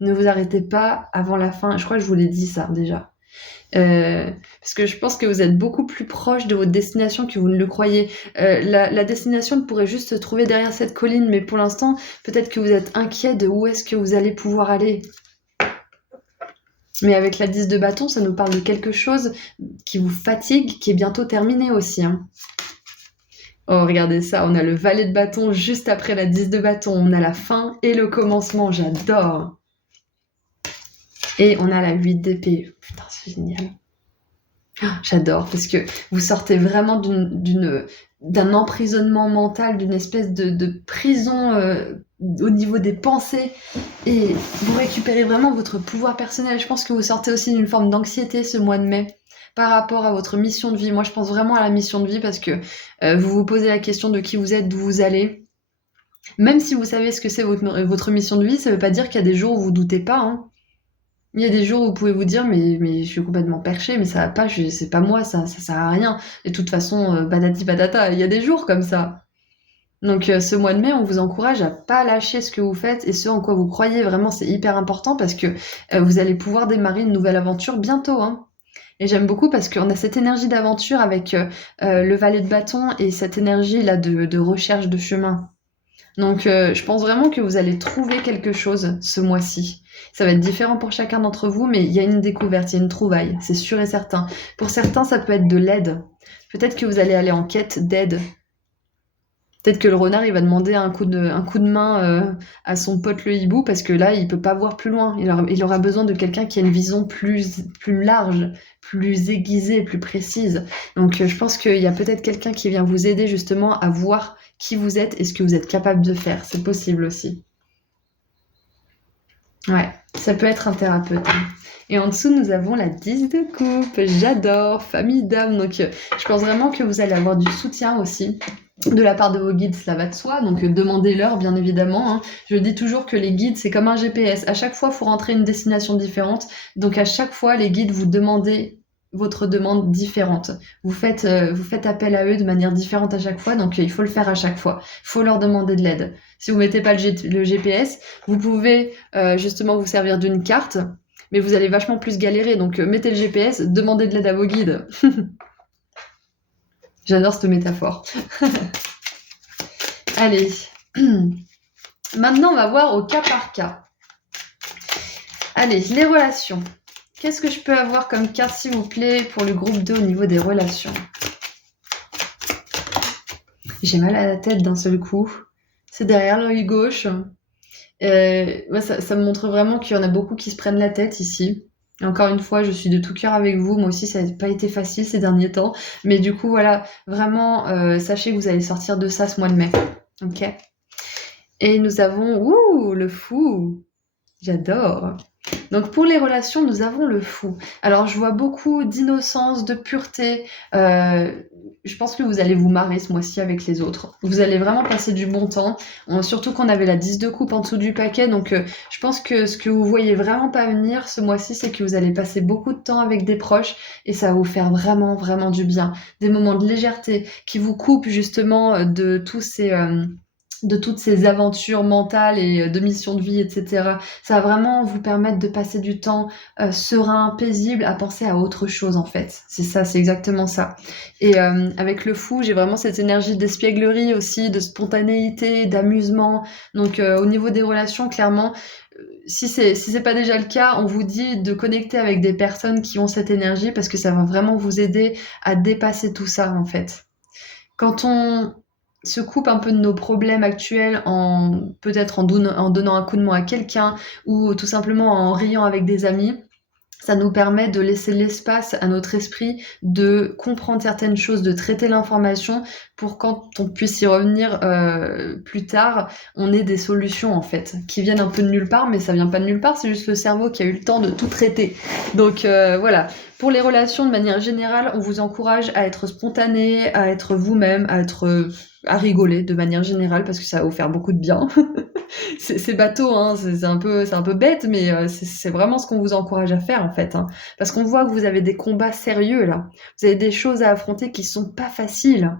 Ne vous arrêtez pas avant la fin. Je crois que je vous l'ai dit ça déjà. Parce que je pense que vous êtes beaucoup plus proche de votre destination que vous ne le croyez. La destination pourrait juste se trouver derrière cette colline, mais pour l'instant, peut-être que vous êtes inquiet de où est-ce que vous allez pouvoir aller. Mais avec la 10 de bâton, ça nous parle de quelque chose qui vous fatigue, qui est bientôt terminé aussi, hein. Oh, regardez ça, on a le valet de bâton juste après la 10 de bâton. On a la fin et le commencement, j'adore. Et on a la 8 d'épée. Putain, c'est génial. Ah, j'adore, parce que vous sortez vraiment d'un emprisonnement mental, d'une espèce de prison au niveau des pensées, et vous récupérez vraiment votre pouvoir personnel. Je pense que vous sortez aussi d'une forme d'anxiété ce mois de mai par rapport à votre mission de vie. Moi, je pense vraiment à la mission de vie parce que vous vous posez la question de qui vous êtes, d'où vous allez. Même si vous savez ce que c'est votre mission de vie, ça veut pas dire qu'il y a des jours où vous doutez pas, hein. Il y a des jours où vous pouvez vous dire mais je suis complètement perché, mais ça va pas, c'est pas moi, ça sert à rien. Et de toute façon, patati patata, il y a des jours comme ça. Donc ce mois de mai, on vous encourage à pas lâcher ce que vous faites et ce en quoi vous croyez. Vraiment, c'est hyper important parce que vous allez pouvoir démarrer une nouvelle aventure bientôt, hein. Et j'aime beaucoup parce qu'on a cette énergie d'aventure avec le valet de bâton et cette énergie là de recherche de chemin. Donc je pense vraiment que vous allez trouver quelque chose ce mois-ci. Ça va être différent pour chacun d'entre vous, mais il y a une découverte, il y a une trouvaille, c'est sûr et certain. Pour certains, ça peut être de l'aide. Peut-être que vous allez aller en quête d'aide. Peut-être que le renard, il va demander un coup de main à son pote le hibou, parce que là, il peut pas voir plus loin. Il aura besoin de quelqu'un qui a une vision plus large, plus aiguisée, plus précise. Donc je pense qu'il y a peut-être quelqu'un qui vient vous aider justement à voir qui vous êtes et ce que vous êtes capable de faire. C'est possible aussi. Ouais, ça peut être un thérapeute, hein. Et en dessous, nous avons la 10 de coupe. J'adore, famille d'âme. Donc, je pense vraiment que vous allez avoir du soutien aussi de la part de vos guides, cela va de soi. Donc, demandez-leur, bien évidemment, hein. Je dis toujours que les guides, c'est comme un GPS. À chaque fois, il faut rentrer une destination différente. Donc, à chaque fois, les guides vous demandez votre demande différente. Vous faites appel à eux de manière différente à chaque fois, donc il faut le faire à chaque fois. Il faut leur demander de l'aide. Si vous mettez pas le GPS, vous pouvez justement vous servir d'une carte, mais vous allez vachement plus galérer. Donc mettez le GPS, demandez de l'aide à vos guides. J'adore cette métaphore. Allez. Maintenant, on va voir au cas par cas. Allez, les relations. Qu'est-ce que je peux avoir comme carte, s'il vous plaît, pour le groupe 2 au niveau des relations? J'ai mal à la tête d'un seul coup. C'est derrière l'œil gauche. Ça me montre vraiment qu'il y en a beaucoup qui se prennent la tête ici. Encore une fois, je suis de tout cœur avec vous. Moi aussi, ça n'a pas été facile ces derniers temps. Mais du coup, voilà, vraiment, sachez que vous allez sortir de ça ce mois de mai. Ok? Et nous avons... Ouh, le fou! J'adore! Donc pour les relations, nous avons le fou. Alors je vois beaucoup d'innocence, de pureté. Je pense que vous allez vous marrer ce mois-ci avec les autres. Vous allez vraiment passer du bon temps. Surtout qu'on avait la 10 de coupe en dessous du paquet. Donc je pense que ce que vous voyez vraiment pas venir ce mois-ci, c'est que vous allez passer beaucoup de temps avec des proches et ça va vous faire vraiment, vraiment du bien. Des moments de légèreté qui vous coupent justement de tous ces... de toutes ces aventures mentales et de missions de vie, etc. Ça va vraiment vous permettre de passer du temps serein, paisible, à penser à autre chose en fait. C'est ça, c'est exactement ça. Et avec le fou, j'ai vraiment cette énergie d'espièglerie aussi, de spontanéité, d'amusement. Donc au niveau des relations, clairement, si c'est pas déjà le cas, on vous dit de connecter avec des personnes qui ont cette énergie parce que ça va vraiment vous aider à dépasser tout ça en fait. Quand on se coupe un peu de nos problèmes actuels en peut-être en donnant un coup de main à quelqu'un ou tout simplement en riant avec des amis, ça nous permet de laisser l'espace à notre esprit de comprendre certaines choses, de traiter l'information pour quand on puisse y revenir plus tard, on ait des solutions en fait, qui viennent un peu de nulle part, mais ça vient pas de nulle part, c'est juste le cerveau qui a eu le temps de tout traiter. Donc voilà. Pour les relations de manière générale, on vous encourage à être spontané, à être vous-même, à rigoler de manière générale parce que ça va vous faire beaucoup de bien. C'est bateau, hein, c'est un peu bête, mais c'est vraiment ce qu'on vous encourage à faire en fait. Hein. Parce qu'on voit que vous avez des combats sérieux là. Vous avez des choses à affronter qui sont pas faciles.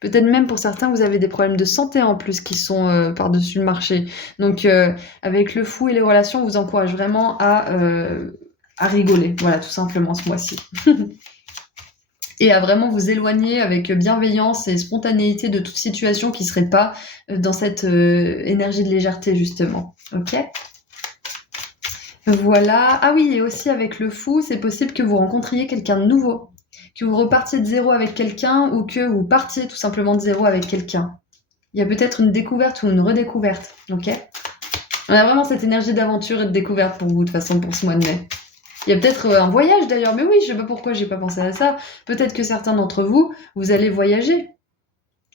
Peut-être même pour certains, vous avez des problèmes de santé en plus qui sont par-dessus le marché. Donc avec le fou et les relations, on vous encourage vraiment à rigoler. Voilà, tout simplement ce mois-ci. Et à vraiment vous éloigner avec bienveillance et spontanéité de toute situation qui serait pas dans cette énergie de légèreté justement. Ok? Voilà. Ah oui, et aussi avec le fou, c'est possible que vous rencontriez quelqu'un de nouveau, que vous repartiez de zéro avec quelqu'un ou que vous partiez tout simplement de zéro avec quelqu'un. Il y a peut-être une découverte ou une redécouverte. Ok? On a vraiment cette énergie d'aventure et de découverte pour vous de toute façon pour ce mois de mai. Il y a peut-être un voyage d'ailleurs, mais oui, je sais pas pourquoi j'ai pas pensé à ça. Peut-être que certains d'entre vous, vous allez voyager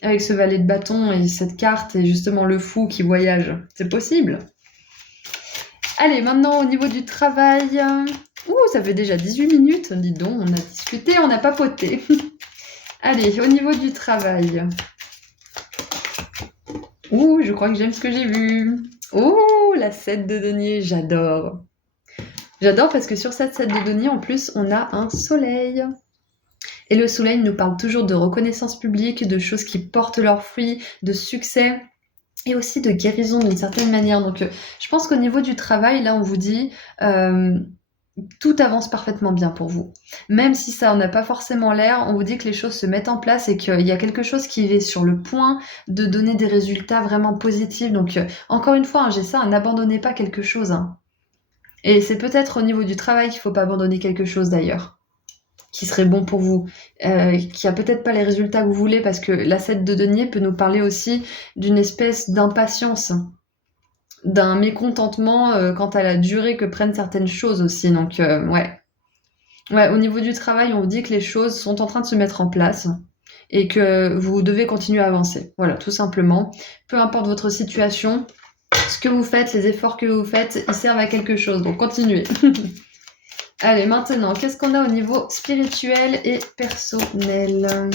avec ce valet de bâton et cette carte et justement le fou qui voyage. C'est possible. Allez, maintenant au niveau du travail. Ouh, ça fait déjà 18 minutes. Dis donc, on a discuté, on a papoté. Allez, au niveau du travail. Ouh, je crois que j'aime ce que j'ai vu. Oh, la 7 de denier, j'adore. J'adore parce que sur cette 7 de denier, en plus, on a un soleil. Et le soleil nous parle toujours de reconnaissance publique, de choses qui portent leurs fruits, de succès et aussi de guérison d'une certaine manière. Donc je pense qu'au niveau du travail, là, on vous dit tout avance parfaitement bien pour vous. Même si ça n'a pas forcément l'air, on vous dit que les choses se mettent en place et qu'il y a quelque chose qui est sur le point de donner des résultats vraiment positifs. Donc encore une fois, hein, j'ai ça, n'abandonnez pas quelque chose. Hein. Et c'est peut-être au niveau du travail qu'il ne faut pas abandonner quelque chose d'ailleurs, qui serait bon pour vous, qui a peut-être pas les résultats que vous voulez, parce que la 7 de denier peut nous parler aussi d'une espèce d'impatience, d'un mécontentement quant à la durée que prennent certaines choses aussi. Donc ouais. Ouais, au niveau du travail, on vous dit que les choses sont en train de se mettre en place et que vous devez continuer à avancer. Voilà, tout simplement. Peu importe votre situation, ce que vous faites, les efforts que vous faites, ils servent à quelque chose. Donc continuez. Allez, maintenant, qu'est-ce qu'on a au niveau spirituel et personnel?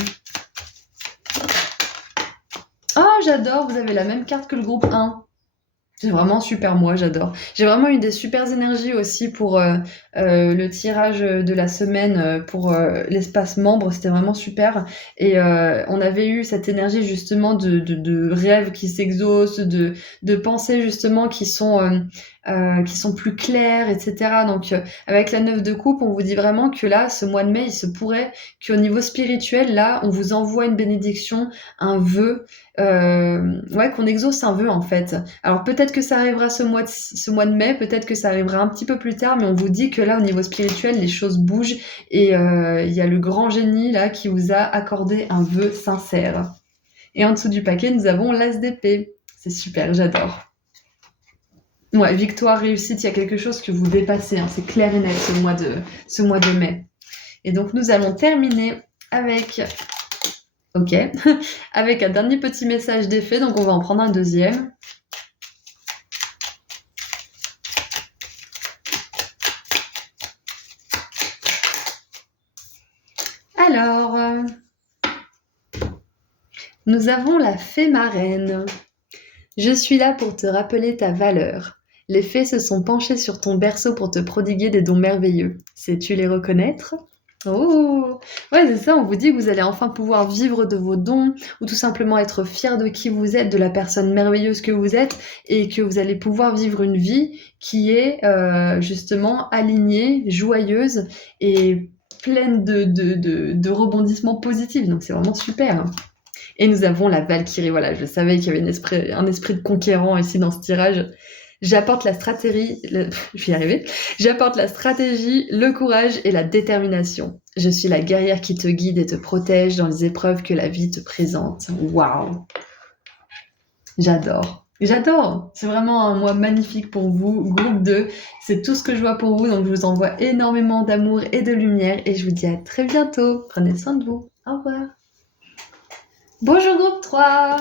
Oh, j'adore, vous avez la même carte que le groupe 1. C'est vraiment super, moi, j'adore. J'ai vraiment eu des super énergies aussi pour le tirage de la semaine pour l'espace membre, c'était vraiment super. Et on avait eu cette énergie justement de rêves qui s'exaucent, de pensées justement qui sont plus claires, etc. Donc avec la 9 de coupe, on vous dit vraiment que là, ce mois de mai, il se pourrait qu'au niveau spirituel, là, on vous envoie une bénédiction, un vœu, ouais, qu'on exauce un vœu en fait. Alors peut-être que ça arrivera ce mois de mai, peut-être que ça arrivera un petit peu plus tard, mais on vous dit que là, au niveau spirituel, les choses bougent et il y a le grand génie là qui vous a accordé un vœu sincère. Et en dessous du paquet, nous avons l'as d'épée. C'est super, j'adore. Ouais, victoire, réussite, il y a quelque chose que vous dépassez, hein, c'est clair et net ce mois de mai. Et donc nous allons terminer avec, ok, avec un dernier petit message d'effet, donc on va en prendre un deuxième. Alors, nous avons la fée marraine. Je suis là pour te rappeler ta valeur. Les fées se sont penchées sur ton berceau pour te prodiguer des dons merveilleux. Sais-tu les reconnaître? Oh! Ouais, c'est ça, on vous dit que vous allez enfin pouvoir vivre de vos dons ou tout simplement être fier de qui vous êtes, de la personne merveilleuse que vous êtes et que vous allez pouvoir vivre une vie qui est justement alignée, joyeuse et pleine de rebondissements positifs. Donc c'est vraiment super, hein. Et nous avons la Valkyrie. Voilà, je savais qu'il y avait un esprit de conquérant ici dans ce tirage. J'apporte la stratégie, je vais y arriver. J'apporte la stratégie, le courage et la détermination. Je suis la guerrière qui te guide et te protège dans les épreuves que la vie te présente. Waouh! J'adore. J'adore. C'est vraiment un mois magnifique pour vous. Groupe 2, c'est tout ce que je vois pour vous. Donc je vous envoie énormément d'amour et de lumière et je vous dis à très bientôt. Prenez soin de vous. Au revoir. Bonjour groupe 3.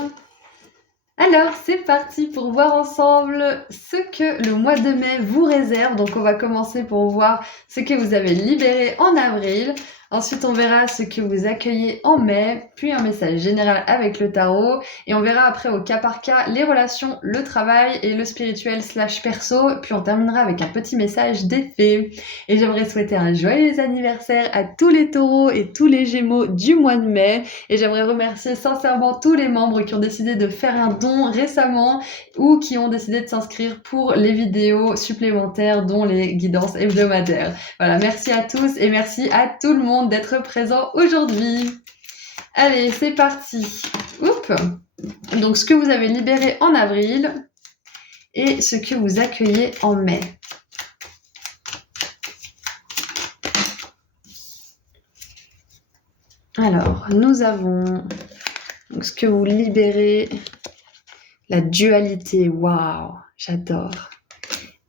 Alors, c'est parti pour voir ensemble ce que le mois de mai vous réserve. Donc, on va commencer pour voir ce que vous avez libéré en avril. Ensuite, on verra ce que vous accueillez en mai, puis un message général avec le tarot. Et on verra après au cas par cas les relations, le travail et le spirituel / perso. Puis on terminera avec un petit message d'effet. Et j'aimerais souhaiter un joyeux anniversaire à tous les taureaux et tous les gémeaux du mois de mai. Et j'aimerais remercier sincèrement tous les membres qui ont décidé de faire un don récemment ou qui ont décidé de s'inscrire pour les vidéos supplémentaires, dont les guidances hebdomadaires. Voilà, merci à tous et merci à tout le monde d'être présent aujourd'hui. Allez, c'est parti. Oups. Donc, ce que vous avez libéré en avril et ce que vous accueillez en mai. Alors, nous avons donc, ce que vous libérez, la dualité. Waouh, j'adore.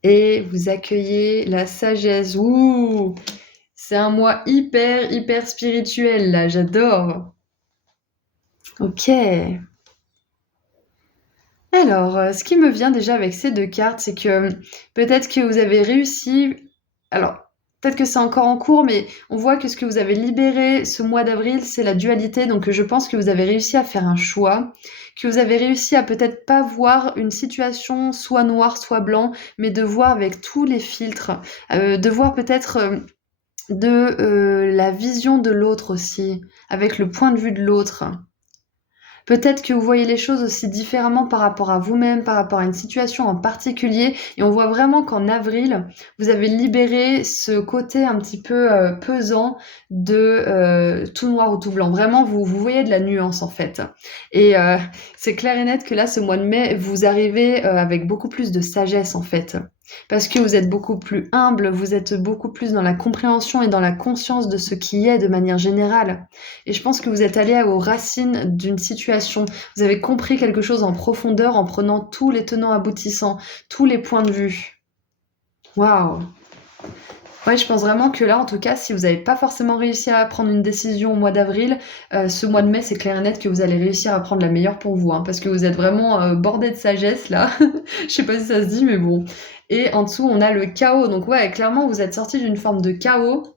Et vous accueillez la sagesse. Ouh! C'est un mois hyper spirituel, là, j'adore. Ok. Alors, ce qui me vient déjà avec ces deux cartes, c'est que peut-être que vous avez réussi... Alors, peut-être que c'est encore en cours, mais on voit que ce que vous avez libéré ce mois d'avril, c'est la dualité. Donc, je pense que vous avez réussi à faire un choix, que vous avez réussi à peut-être pas voir une situation soit noire, soit blanc, mais de voir avec tous les filtres, de voir peut-être... de la vision de l'autre aussi, avec le point de vue de l'autre. Peut-être que vous voyez les choses aussi différemment par rapport à vous-même, par rapport à une situation en particulier. Et on voit vraiment qu'en avril, vous avez libéré ce côté un petit peu pesant de tout noir ou tout blanc. Vraiment, vous voyez de la nuance en fait. Et c'est clair et net que là, ce mois de mai, vous arrivez avec beaucoup plus de sagesse en fait. Parce que vous êtes beaucoup plus humble, vous êtes beaucoup plus dans la compréhension et dans la conscience de ce qui est de manière générale. Et je pense que vous êtes allé aux racines d'une situation. Vous avez compris quelque chose en profondeur en prenant tous les tenants aboutissants, tous les points de vue. Waouh! Ouais, je pense vraiment que là, en tout cas, si vous n'avez pas forcément réussi à prendre une décision au mois d'avril, ce mois de mai, c'est clair et net que vous allez réussir à prendre la meilleure pour vous, hein, parce que vous êtes vraiment bordé de sagesse, là. Je sais pas si ça se dit, mais bon. Et en dessous, on a le chaos. Donc ouais, clairement, vous êtes sorti d'une forme de chaos.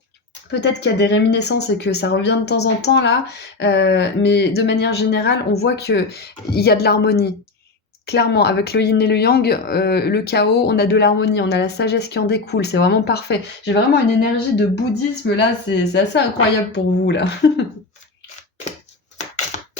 Peut-être qu'il y a des réminiscences et que ça revient de temps en temps, là. Mais de manière générale, on voit qu'il y a de l'harmonie. Clairement, avec le yin et le yang, le chaos, on a de l'harmonie, on a la sagesse qui en découle, c'est vraiment parfait. J'ai vraiment une énergie de bouddhisme là, c'est assez incroyable pour vous là.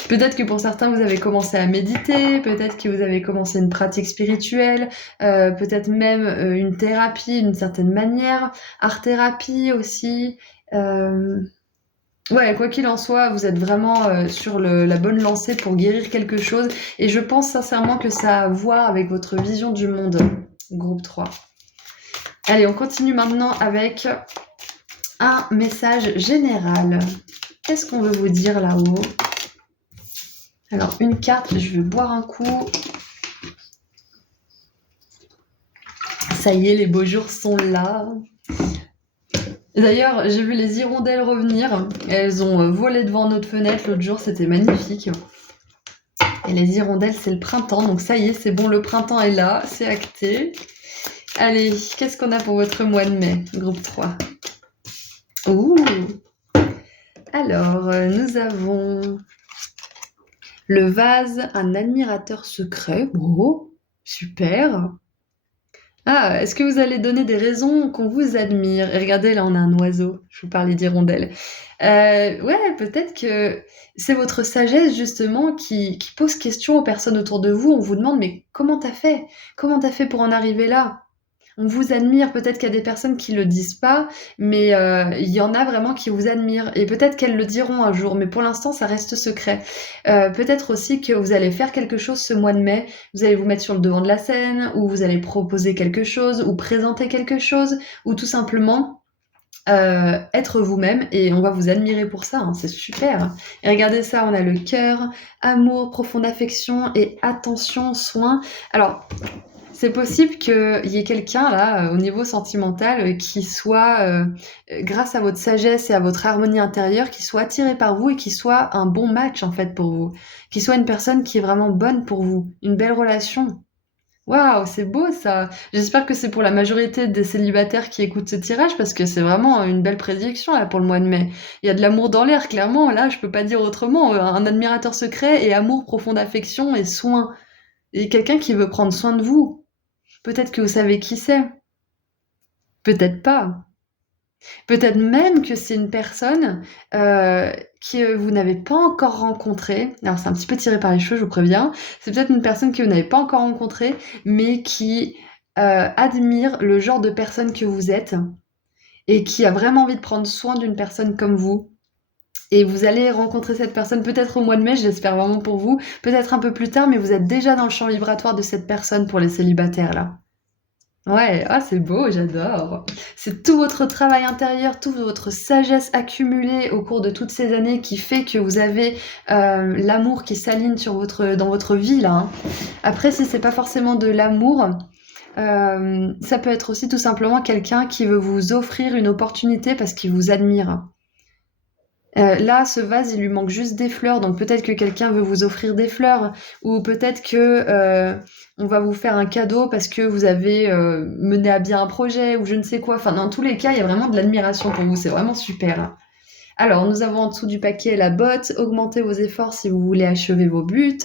Peut-être que pour certains, vous avez commencé à méditer, peut-être que vous avez commencé une pratique spirituelle, peut-être même une thérapie d'une certaine manière, art-thérapie aussi. Ouais, quoi qu'il en soit, vous êtes vraiment sur la bonne lancée pour guérir quelque chose. Et je pense sincèrement que ça a à voir avec votre vision du monde, groupe 3. Allez, on continue maintenant avec un message général. Qu'est-ce qu'on veut vous dire là-haut? Alors, une carte, je vais boire un coup. Ça y est, les beaux jours sont là. D'ailleurs, j'ai vu les hirondelles revenir. Elles ont volé devant notre fenêtre l'autre jour, c'était magnifique. Et les hirondelles, c'est le printemps, donc ça y est, c'est bon, le printemps est là, c'est acté. Allez, qu'est-ce qu'on a pour votre mois de mai, groupe 3? Ouh! Alors, nous avons le vase, un admirateur secret. Oh, super! Ah, est-ce que vous allez donner des raisons qu'on vous admire? Et regardez, là, on a un oiseau. Je vous parlais d'hirondelle. Ouais, peut-être que c'est votre sagesse, justement, qui pose question aux personnes autour de vous. On vous demande, mais comment t'as fait? Comment t'as fait pour en arriver là? On vous admire, peut-être qu'il y a des personnes qui le disent pas, mais il y en a vraiment qui vous admirent. Et peut-être qu'elles le diront un jour, mais pour l'instant, ça reste secret. Peut-être aussi que vous allez faire quelque chose ce mois de mai. Vous allez vous mettre sur le devant de la scène, ou vous allez proposer quelque chose, ou présenter quelque chose, ou tout simplement être vous-même. Et on va vous admirer pour ça, hein, c'est super. Et regardez ça, on a le cœur, amour, profonde affection et attention, soin. Alors, c'est possible qu'il y ait quelqu'un là, au niveau sentimental, qui soit, grâce à votre sagesse et à votre harmonie intérieure, qui soit attiré par vous et qui soit un bon match en fait pour vous. Qui soit une personne qui est vraiment bonne pour vous, une belle relation. Waouh, c'est beau ça! J'espère que c'est pour la majorité des célibataires qui écoutent ce tirage parce que c'est vraiment une belle prédiction là pour le mois de mai. Il y a de l'amour dans l'air, clairement, là je peux pas dire autrement. Un admirateur secret et amour, profonde affection et soin. Et quelqu'un qui veut prendre soin de vous. Peut-être que vous savez qui c'est. Peut-être pas. Peut-être même que c'est une personne que vous n'avez pas encore rencontrée. Alors c'est un petit peu tiré par les cheveux, je vous préviens. C'est peut-être une personne que vous n'avez pas encore rencontrée, mais qui admire le genre de personne que vous êtes et qui a vraiment envie de prendre soin d'une personne comme vous. Et vous allez rencontrer cette personne peut-être au mois de mai, j'espère vraiment pour vous, peut-être un peu plus tard, mais vous êtes déjà dans le champ vibratoire de cette personne pour les célibataires là. Ouais, ah c'est beau, j'adore. C'est tout votre travail intérieur, toute votre sagesse accumulée au cours de toutes ces années qui fait que vous avez l'amour qui s'aligne dans votre vie là, hein. Après, si c'est pas forcément de l'amour, ça peut être aussi tout simplement quelqu'un qui veut vous offrir une opportunité parce qu'il vous admire. Là, ce vase, il lui manque juste des fleurs, donc peut-être que quelqu'un veut vous offrir des fleurs, ou peut-être que on va vous faire un cadeau parce que vous avez mené à bien un projet, ou je ne sais quoi. Enfin, dans tous les cas, il y a vraiment de l'admiration pour vous, c'est vraiment super. Alors, nous avons en dessous du paquet la botte, augmentez vos efforts si vous voulez achever vos buts.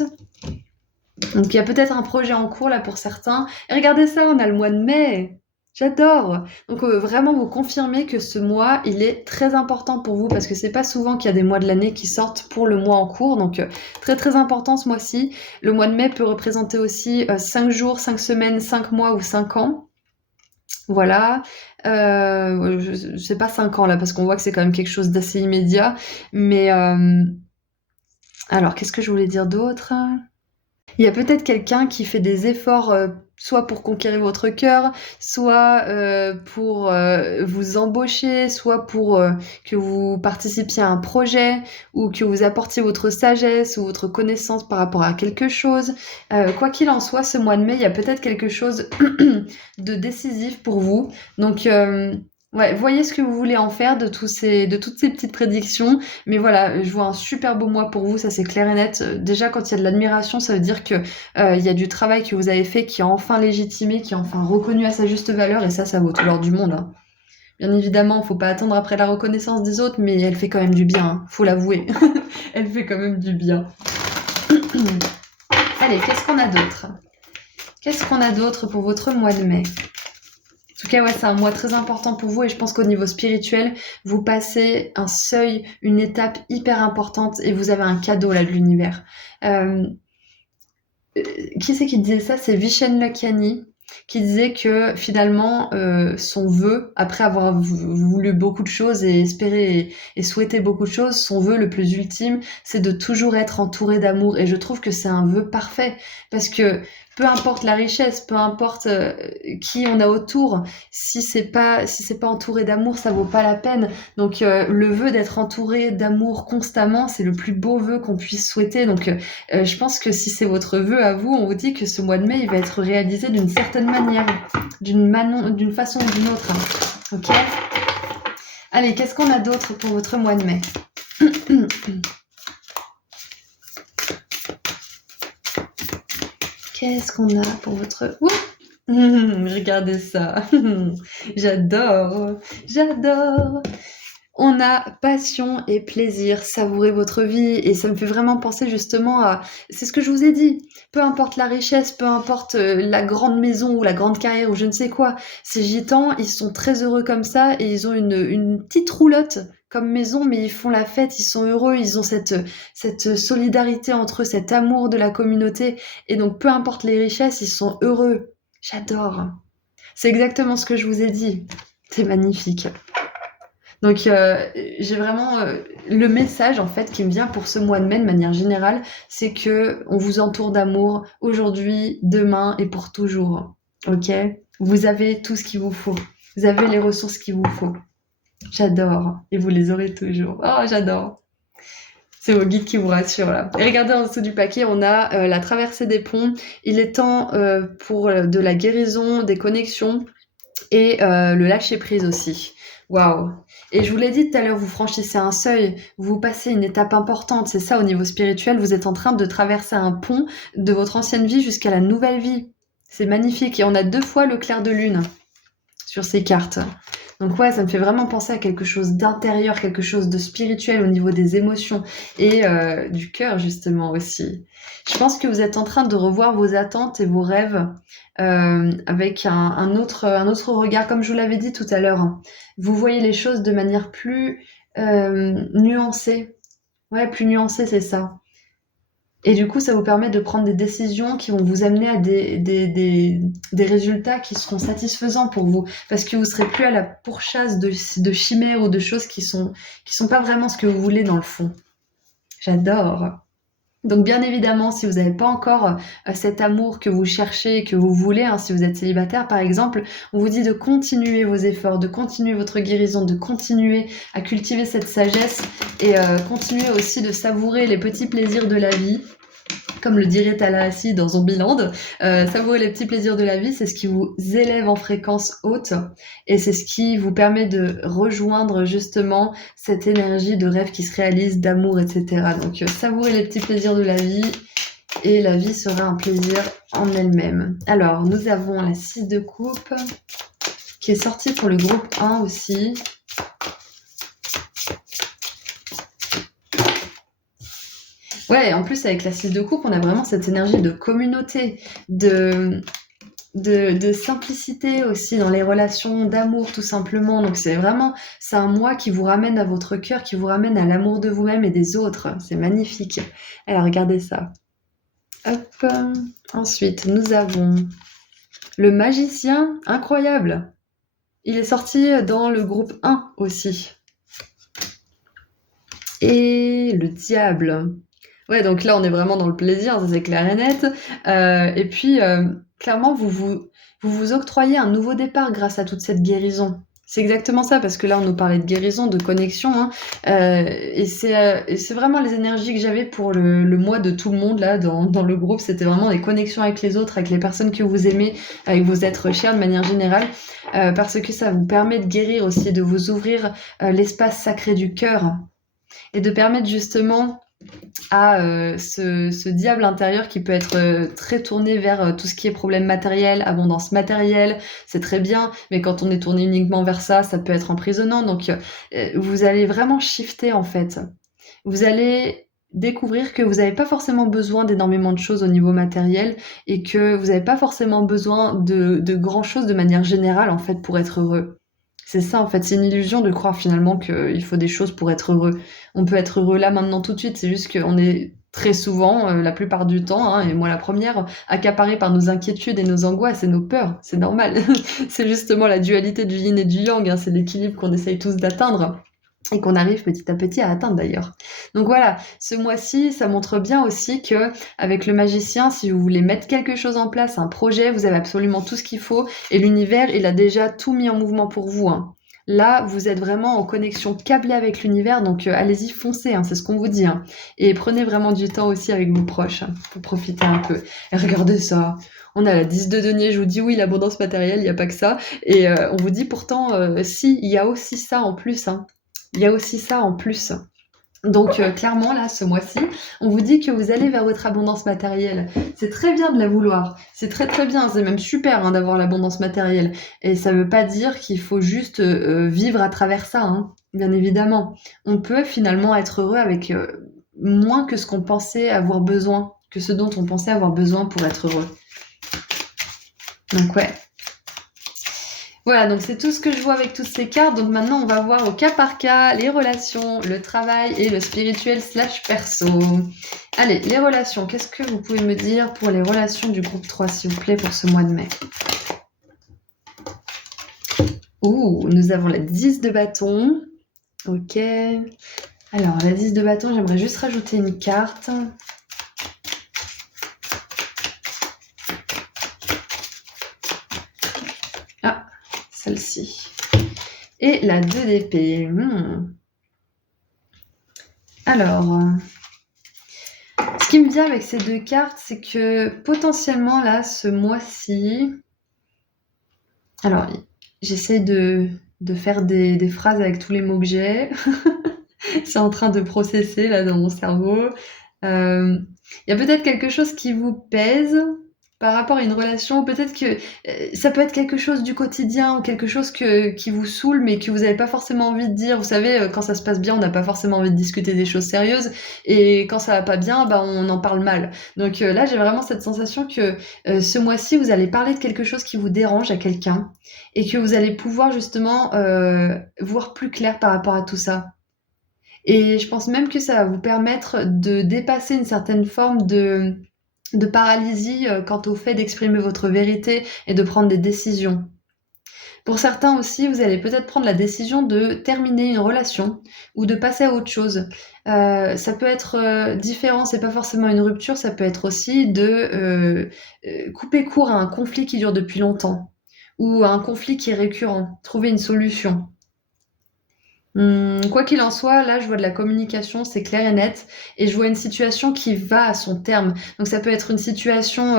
Donc, il y a peut-être un projet en cours là pour certains. Et regardez ça, on a le mois de mai. J'adore! Donc vraiment vous confirmez que ce mois, il est très important pour vous parce que c'est pas souvent qu'il y a des mois de l'année qui sortent pour le mois en cours. Donc très très important ce mois-ci. Le mois de mai peut représenter aussi 5 jours, 5 semaines, 5 mois ou 5 ans. Voilà. Je sais pas 5 ans là parce qu'on voit que c'est quand même quelque chose d'assez immédiat. Mais alors qu'est-ce que je voulais dire d'autre? Il y a peut-être quelqu'un qui fait des efforts, soit pour conquérir votre cœur, soit pour vous embaucher, soit pour que vous participiez à un projet, ou que vous apportiez votre sagesse ou votre connaissance par rapport à quelque chose. Quoi qu'il en soit, ce mois de mai, il y a peut-être quelque chose de décisif pour vous. Donc, ouais, voyez ce que vous voulez en faire de toutes ces petites prédictions. Mais voilà, je vois un super beau mois pour vous, ça c'est clair et net. Déjà, quand il y a de l'admiration, ça veut dire que il y a du travail que vous avez fait qui est enfin légitimé, qui est enfin reconnu à sa juste valeur, et ça vaut tout l'or du monde, hein. Bien évidemment, faut pas attendre après la reconnaissance des autres, mais elle fait quand même du bien, hein, faut l'avouer. Elle fait quand même du bien. Allez, qu'est-ce qu'on a d'autre? Qu'est-ce qu'on a d'autre pour votre mois de mai? En tout cas, ouais, c'est un mois très important pour vous et je pense qu'au niveau spirituel, vous passez un seuil, une étape hyper importante et vous avez un cadeau là de l'univers. Qui c'est qui disait ça? C'est Vishen Lakhiani qui disait que finalement son vœu, après avoir voulu beaucoup de choses et espéré et souhaité beaucoup de choses, son vœu le plus ultime, c'est de toujours être entouré d'amour. Et je trouve que c'est un vœu parfait parce que peu importe la richesse, peu importe qui on a autour, si c'est pas entouré d'amour, ça vaut pas la peine. Donc le vœu d'être entouré d'amour constamment, c'est le plus beau vœu qu'on puisse souhaiter. Donc je pense que si c'est votre vœu à vous, on vous dit que ce mois de mai, il va être réalisé d'une certaine manière, d'une façon ou d'une autre. Hein. Ok. Allez, qu'est-ce qu'on a d'autre pour votre mois de mai? Qu'est-ce qu'on a pour votre... regardez ça. J'adore. On a passion et plaisir, savourer votre vie, et ça me fait vraiment penser justement à... C'est ce que je vous ai dit. Peu importe la richesse, peu importe la grande maison ou la grande carrière ou je ne sais quoi, ces gitans, ils sont très heureux comme ça, et ils ont une petite roulotte comme maison, mais ils font la fête, ils sont heureux, ils ont cette solidarité entre eux, cet amour de la communauté, et donc peu importe les richesses, ils sont heureux. J'adore. C'est exactement ce que je vous ai dit. C'est magnifique. Donc j'ai vraiment le message en fait qui me vient pour ce mois de mai de manière générale, c'est que on vous entoure d'amour aujourd'hui, demain et pour toujours. Ok? Vous avez tout ce qu'il vous faut. Vous avez les ressources qu'il vous faut. J'adore. Et vous les aurez toujours. Oh, j'adore. C'est vos guides qui vous rassurent là. Et regardez en dessous du paquet, on a la traversée des ponts. Il est temps pour de la guérison, des connexions et le lâcher prise aussi. Waouh. Et je vous l'ai dit tout à l'heure, vous franchissez un seuil, vous passez une étape importante. C'est ça au niveau spirituel, vous êtes en train de traverser un pont de votre ancienne vie jusqu'à la nouvelle vie. C'est magnifique. Et on a 2 fois le clair de lune sur ces cartes. Donc ouais, ça me fait vraiment penser à quelque chose d'intérieur, quelque chose de spirituel au niveau des émotions et du cœur justement aussi. Je pense que vous êtes en train de revoir vos attentes et vos rêves avec un autre regard, comme je vous l'avais dit tout à l'heure. Vous voyez les choses de manière plus nuancée. Ouais, plus nuancée, c'est ça. Et du coup, ça vous permet de prendre des décisions qui vont vous amener à des résultats qui seront satisfaisants pour vous. Parce que vous serez plus à la pourchasse de chimères ou de choses qui sont pas vraiment ce que vous voulez dans le fond. J'adore. Donc bien évidemment, si vous n'avez pas encore cet amour que vous cherchez, que vous voulez, hein, si vous êtes célibataire par exemple, on vous dit de continuer vos efforts, de continuer votre guérison, de continuer à cultiver cette sagesse et continuer aussi de savourer les petits plaisirs de la vie. Comme le dirait Tallahassee dans Zombieland, savourer les petits plaisirs de la vie, c'est ce qui vous élève en fréquence haute et c'est ce qui vous permet de rejoindre justement cette énergie de rêve qui se réalise, d'amour, etc. Donc savourer les petits plaisirs de la vie et la vie sera un plaisir en elle-même. Alors, nous avons la 6 de coupe qui est sortie pour le groupe 1 aussi. Ouais, en plus avec la 6 de coupe, on a vraiment cette énergie de communauté, de simplicité aussi dans les relations, d'amour tout simplement. Donc c'est un mois qui vous ramène à votre cœur, qui vous ramène à l'amour de vous-même et des autres. C'est magnifique. Alors regardez ça. Hop. Ensuite, nous avons le magicien, incroyable. Il est sorti dans le groupe 1 aussi. Et le diable. Ouais, donc là, on est vraiment dans le plaisir, ça c'est clair et net. Et puis, clairement, vous octroyez un nouveau départ grâce à toute cette guérison. C'est exactement ça, parce que là, on nous parlait de guérison, de connexion, hein, et c'est vraiment les énergies que j'avais pour le mois de tout le monde, là, dans le groupe. C'était vraiment des connexions avec les autres, avec les personnes que vous aimez, avec vos êtres chers de manière générale, parce que ça vous permet de guérir aussi, de vous ouvrir l'espace sacré du cœur, et de permettre justement à ce diable intérieur qui peut être très tourné vers tout ce qui est problème matériel, abondance matérielle, c'est très bien, mais quand on est tourné uniquement vers ça, ça peut être emprisonnant. Donc vous allez vraiment shifter en fait. Vous allez découvrir que vous n'avez pas forcément besoin d'énormément de choses au niveau matériel et que vous n'avez pas forcément besoin de grand chose de manière générale en fait pour être heureux. C'est ça en fait, c'est une illusion de croire finalement qu'il faut des choses pour être heureux. On peut être heureux là, maintenant, tout de suite, c'est juste qu'on est très souvent, la plupart du temps, hein, et moi la première, accaparés par nos inquiétudes et nos angoisses et nos peurs, c'est normal. C'est justement la dualité du yin et du yang, hein, c'est l'équilibre qu'on essaye tous d'atteindre. et qu'on arrive petit à petit à atteindre d'ailleurs. Donc voilà, ce mois-ci, ça montre bien aussi que avec le magicien, si vous voulez mettre quelque chose en place, un projet, vous avez absolument tout ce qu'il faut et l'univers, il a déjà tout mis en mouvement pour vous, hein. Là, vous êtes vraiment en connexion câblée avec l'univers, donc allez-y, foncez, hein, c'est ce qu'on vous dit, hein. Et prenez vraiment du temps aussi avec vos proches, hein, pour profiter un peu. Et regardez ça, on a la 10 de denier, je vous dis oui, l'abondance matérielle, il n'y a pas que ça. Et on vous dit pourtant, si, il y a aussi ça en plus, hein. Il y a aussi ça en plus. Donc clairement, là, ce mois-ci, on vous dit que vous allez vers votre abondance matérielle. C'est très bien de la vouloir. C'est très très bien. C'est même super, hein, d'avoir l'abondance matérielle. Et ça ne veut pas dire qu'il faut juste vivre à travers ça, hein, bien évidemment. On peut finalement être heureux avec moins que ce qu'on pensait avoir besoin, que ce dont on pensait avoir besoin pour être heureux. Donc ouais. Voilà, donc c'est tout ce que je vois avec toutes ces cartes. Donc maintenant, on va voir au cas par cas les relations, le travail et le spirituel / perso. Allez, les relations. Qu'est-ce que vous pouvez me dire pour les relations du groupe 3, s'il vous plaît, pour ce mois de mai? Ouh, nous avons la 10 de bâton. Ok. Alors, la 10 de bâton, j'aimerais juste rajouter une carte. Ah, celle-ci. Et la 2 d'épée. Alors, ce qui me vient avec ces deux cartes, c'est que potentiellement, là, ce mois-ci... Alors, j'essaie de faire des phrases avec tous les mots que j'ai. C'est en train de processer, là, dans mon cerveau. Il y a peut-être quelque chose qui vous pèse par rapport à une relation. Peut-être que ça peut être quelque chose du quotidien ou quelque chose qui vous saoule, mais que vous n'avez pas forcément envie de dire. Vous savez, quand ça se passe bien, on n'a pas forcément envie de discuter des choses sérieuses. Et quand ça va pas bien, bah, on en parle mal. Donc là, j'ai vraiment cette sensation que ce mois-ci, vous allez parler de quelque chose qui vous dérange à quelqu'un et que vous allez pouvoir justement voir plus clair par rapport à tout ça. Et je pense même que ça va vous permettre de dépasser une certaine forme de paralysie quant au fait d'exprimer votre vérité et de prendre des décisions. Pour certains aussi, vous allez peut-être prendre la décision de terminer une relation ou de passer à autre chose. Ça peut être différent, c'est pas forcément une rupture, ça peut être aussi de couper court à un conflit qui dure depuis longtemps ou à un conflit qui est récurrent, trouver une solution. Quoi qu'il en soit, là, je vois de la communication, c'est clair et net, et je vois une situation qui va à son terme. Donc ça peut être une situation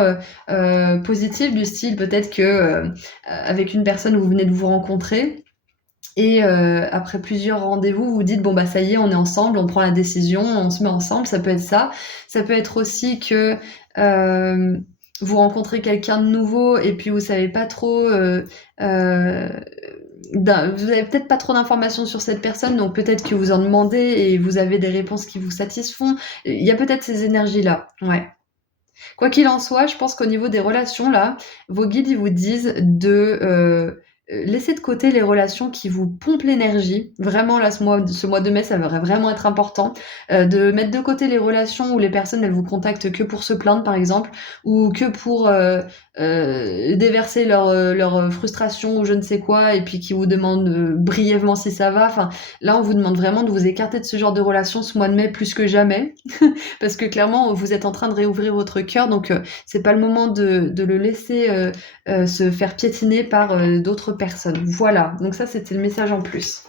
positive du style peut-être que avec une personne vous venez de vous rencontrer et après plusieurs rendez-vous, vous vous dites bon bah ça y est, on est ensemble, on prend la décision, on se met ensemble. Ça peut être ça. Ça peut être aussi que vous rencontrez quelqu'un de nouveau et puis vous savez pas trop. Euh, vous avez peut-être pas trop d'informations sur cette personne, donc peut-être que vous en demandez et vous avez des réponses qui vous satisfont. Il y a peut-être ces énergies-là, ouais. Quoi qu'il en soit, je pense qu'au niveau des relations, là, vos guides, ils vous disent de laisser de côté les relations qui vous pompent l'énergie. Vraiment, là, ce mois de mai, ça va vraiment être important. De mettre de côté les relations où les personnes, elles vous contactent que pour se plaindre, par exemple, ou que pour déverser leur frustration ou je ne sais quoi, et puis qui vous demandent brièvement si ça va. Enfin, là, on vous demande vraiment de vous écarter de ce genre de relations ce mois de mai plus que jamais. Parce que clairement, vous êtes en train de réouvrir votre cœur, donc c'est pas le moment de le laisser se faire piétiner par d'autres personnes. Voilà, donc ça c'était le message en plus.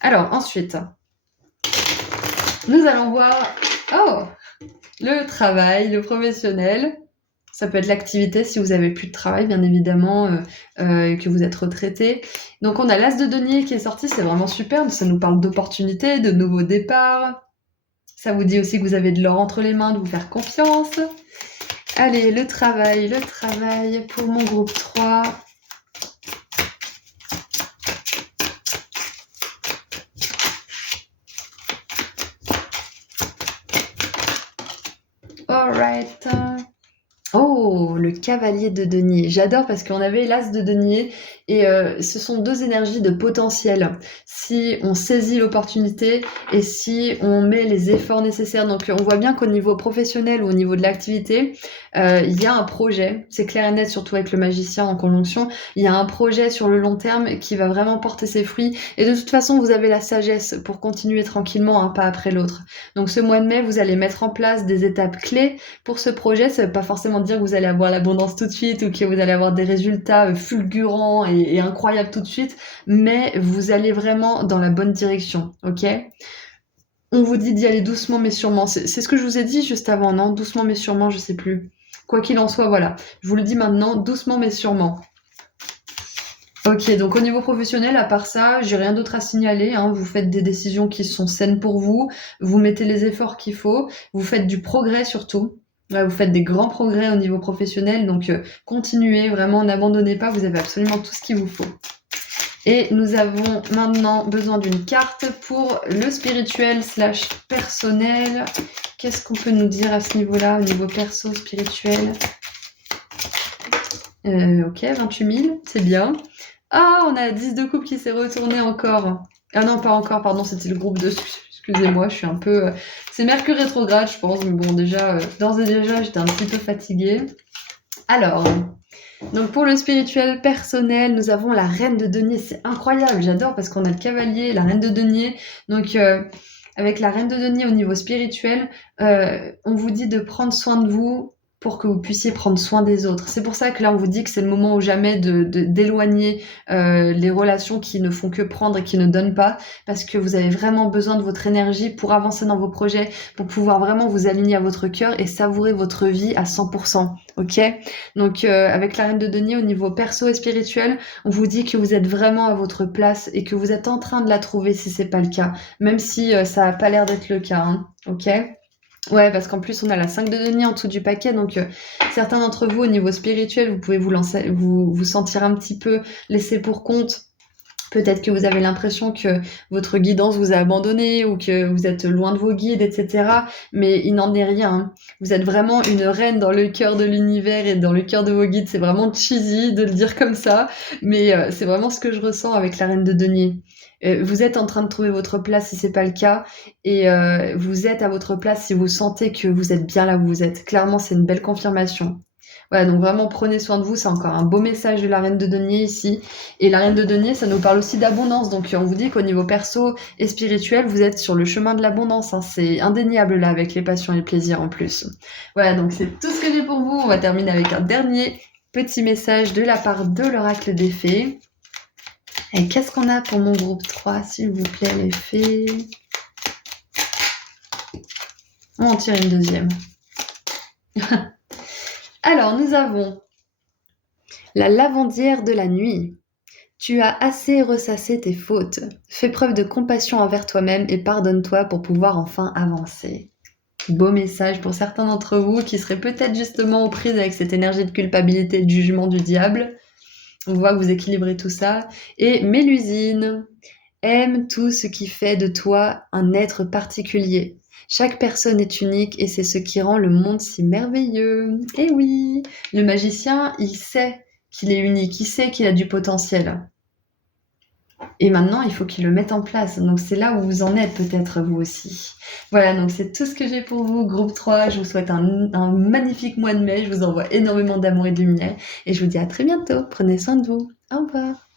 Alors ensuite, nous allons voir le travail, le professionnel. Ça peut être l'activité si vous avez plus de travail, bien évidemment, et que vous êtes retraité. Donc on a l'As de denier qui est sorti, c'est vraiment super. Ça nous parle d'opportunités, de nouveaux départs. Ça vous dit aussi que vous avez de l'or entre les mains, de vous faire confiance. Allez, le travail pour mon groupe 3. Alright. Oh, le le cavalier de denier. J'adore parce qu'on avait l'as de denier et ce sont deux énergies de potentiel. Si on saisit l'opportunité et si on met les efforts nécessaires. Donc on voit bien qu'au niveau professionnel ou au niveau de l'activité, il y a un projet, c'est clair et net, surtout avec le magicien en conjonction, il y a un projet sur le long terme qui va vraiment porter ses fruits. Et de toute façon, vous avez la sagesse pour continuer tranquillement un pas après l'autre. Donc ce mois de mai, vous allez mettre en place des étapes clés pour ce projet. Ça ne veut pas forcément dire que vous allez avoir l'abondance tout de suite ou que vous allez avoir des résultats fulgurants et incroyables tout de suite, mais vous allez vraiment dans la bonne direction, ok? On vous dit d'y aller doucement mais sûrement. C'est ce que je vous ai dit juste avant, non? Doucement mais sûrement, je sais plus. Quoi qu'il en soit, voilà. Je vous le dis maintenant, doucement mais sûrement. Ok, donc au niveau professionnel, à part ça, j'ai rien d'autre à signaler, hein. Vous faites des décisions qui sont saines pour vous, vous mettez les efforts qu'il faut, vous faites du progrès surtout. Ouais, vous faites des grands progrès au niveau professionnel, donc continuez, vraiment, n'abandonnez pas, vous avez absolument tout ce qu'il vous faut. Et nous avons maintenant besoin d'une carte pour le spirituel / personnel. Qu'est-ce qu'on peut nous dire à ce niveau-là, au niveau perso, spirituel? Ok, 28 000, c'est bien. Ah, on a 10 de coupe qui s'est retourné encore. Ah non, pas encore, pardon, c'était le groupe dessus. Excusez-moi, je suis un peu... C'est Mercure rétrograde, je pense, mais bon, déjà, d'ores et déjà, j'étais un petit peu fatiguée. Alors, donc pour le spirituel personnel, nous avons la reine de denier. C'est incroyable, j'adore parce qu'on a le cavalier, la reine de denier. Donc, avec la reine de denier au niveau spirituel, on vous dit de prendre soin de vous pour que vous puissiez prendre soin des autres. C'est pour ça que là, on vous dit que c'est le moment ou jamais d'éloigner les relations qui ne font que prendre et qui ne donnent pas, parce que vous avez vraiment besoin de votre énergie pour avancer dans vos projets, pour pouvoir vraiment vous aligner à votre cœur et savourer votre vie à 100%. Ok? Donc, avec la reine de denier, au niveau perso et spirituel, on vous dit que vous êtes vraiment à votre place et que vous êtes en train de la trouver si c'est pas le cas, même si ça a pas l'air d'être le cas, hein. Ok? Ouais, parce qu'en plus, on a la 5 de denier en dessous du paquet, donc certains d'entre vous, au niveau spirituel, vous pouvez vous sentir un petit peu laissé pour compte. Peut-être que vous avez l'impression que votre guidance vous a abandonné ou que vous êtes loin de vos guides, etc. Mais il n'en est rien, hein. Vous êtes vraiment une reine dans le cœur de l'univers et dans le cœur de vos guides. C'est vraiment cheesy de le dire comme ça, mais c'est vraiment ce que je ressens avec la reine de denier. Vous êtes en train de trouver votre place si c'est pas le cas, et vous êtes à votre place si vous sentez que vous êtes bien là où vous êtes. Clairement, c'est une belle confirmation. Voilà, donc vraiment prenez soin de vous, c'est encore un beau message de la reine de denier ici. Et la reine de denier, ça nous parle aussi d'abondance. Donc on vous dit qu'au niveau perso et spirituel, vous êtes sur le chemin de l'abondance, hein. C'est indéniable là avec les passions et le plaisir en plus. Voilà, donc c'est tout ce que j'ai pour vous. On va terminer avec un dernier petit message de la part de l'oracle des fées. Et qu'est-ce qu'on a pour mon groupe 3, s'il vous plaît, les fées? On en tire une deuxième. Alors, nous avons la lavandière de la nuit. Tu as assez ressassé tes fautes. Fais preuve de compassion envers toi-même et pardonne-toi pour pouvoir enfin avancer. Beau message pour certains d'entre vous qui seraient peut-être justement aux prises avec cette énergie de culpabilité et de jugement du diable. On voit que vous équilibrez tout ça. Et Mélusine, aime tout ce qui fait de toi un être particulier. Chaque personne est unique et c'est ce qui rend le monde si merveilleux. Eh oui, le magicien, il sait qu'il est unique, il sait qu'il a du potentiel. Et maintenant, il faut qu'il le mette en place. Donc c'est là où vous en êtes peut-être vous aussi. Voilà, donc c'est tout ce que j'ai pour vous, groupe 3. Je vous souhaite un magnifique mois de mai. Je vous envoie énormément d'amour et de lumière. Et je vous dis à très bientôt. Prenez soin de vous. Au revoir.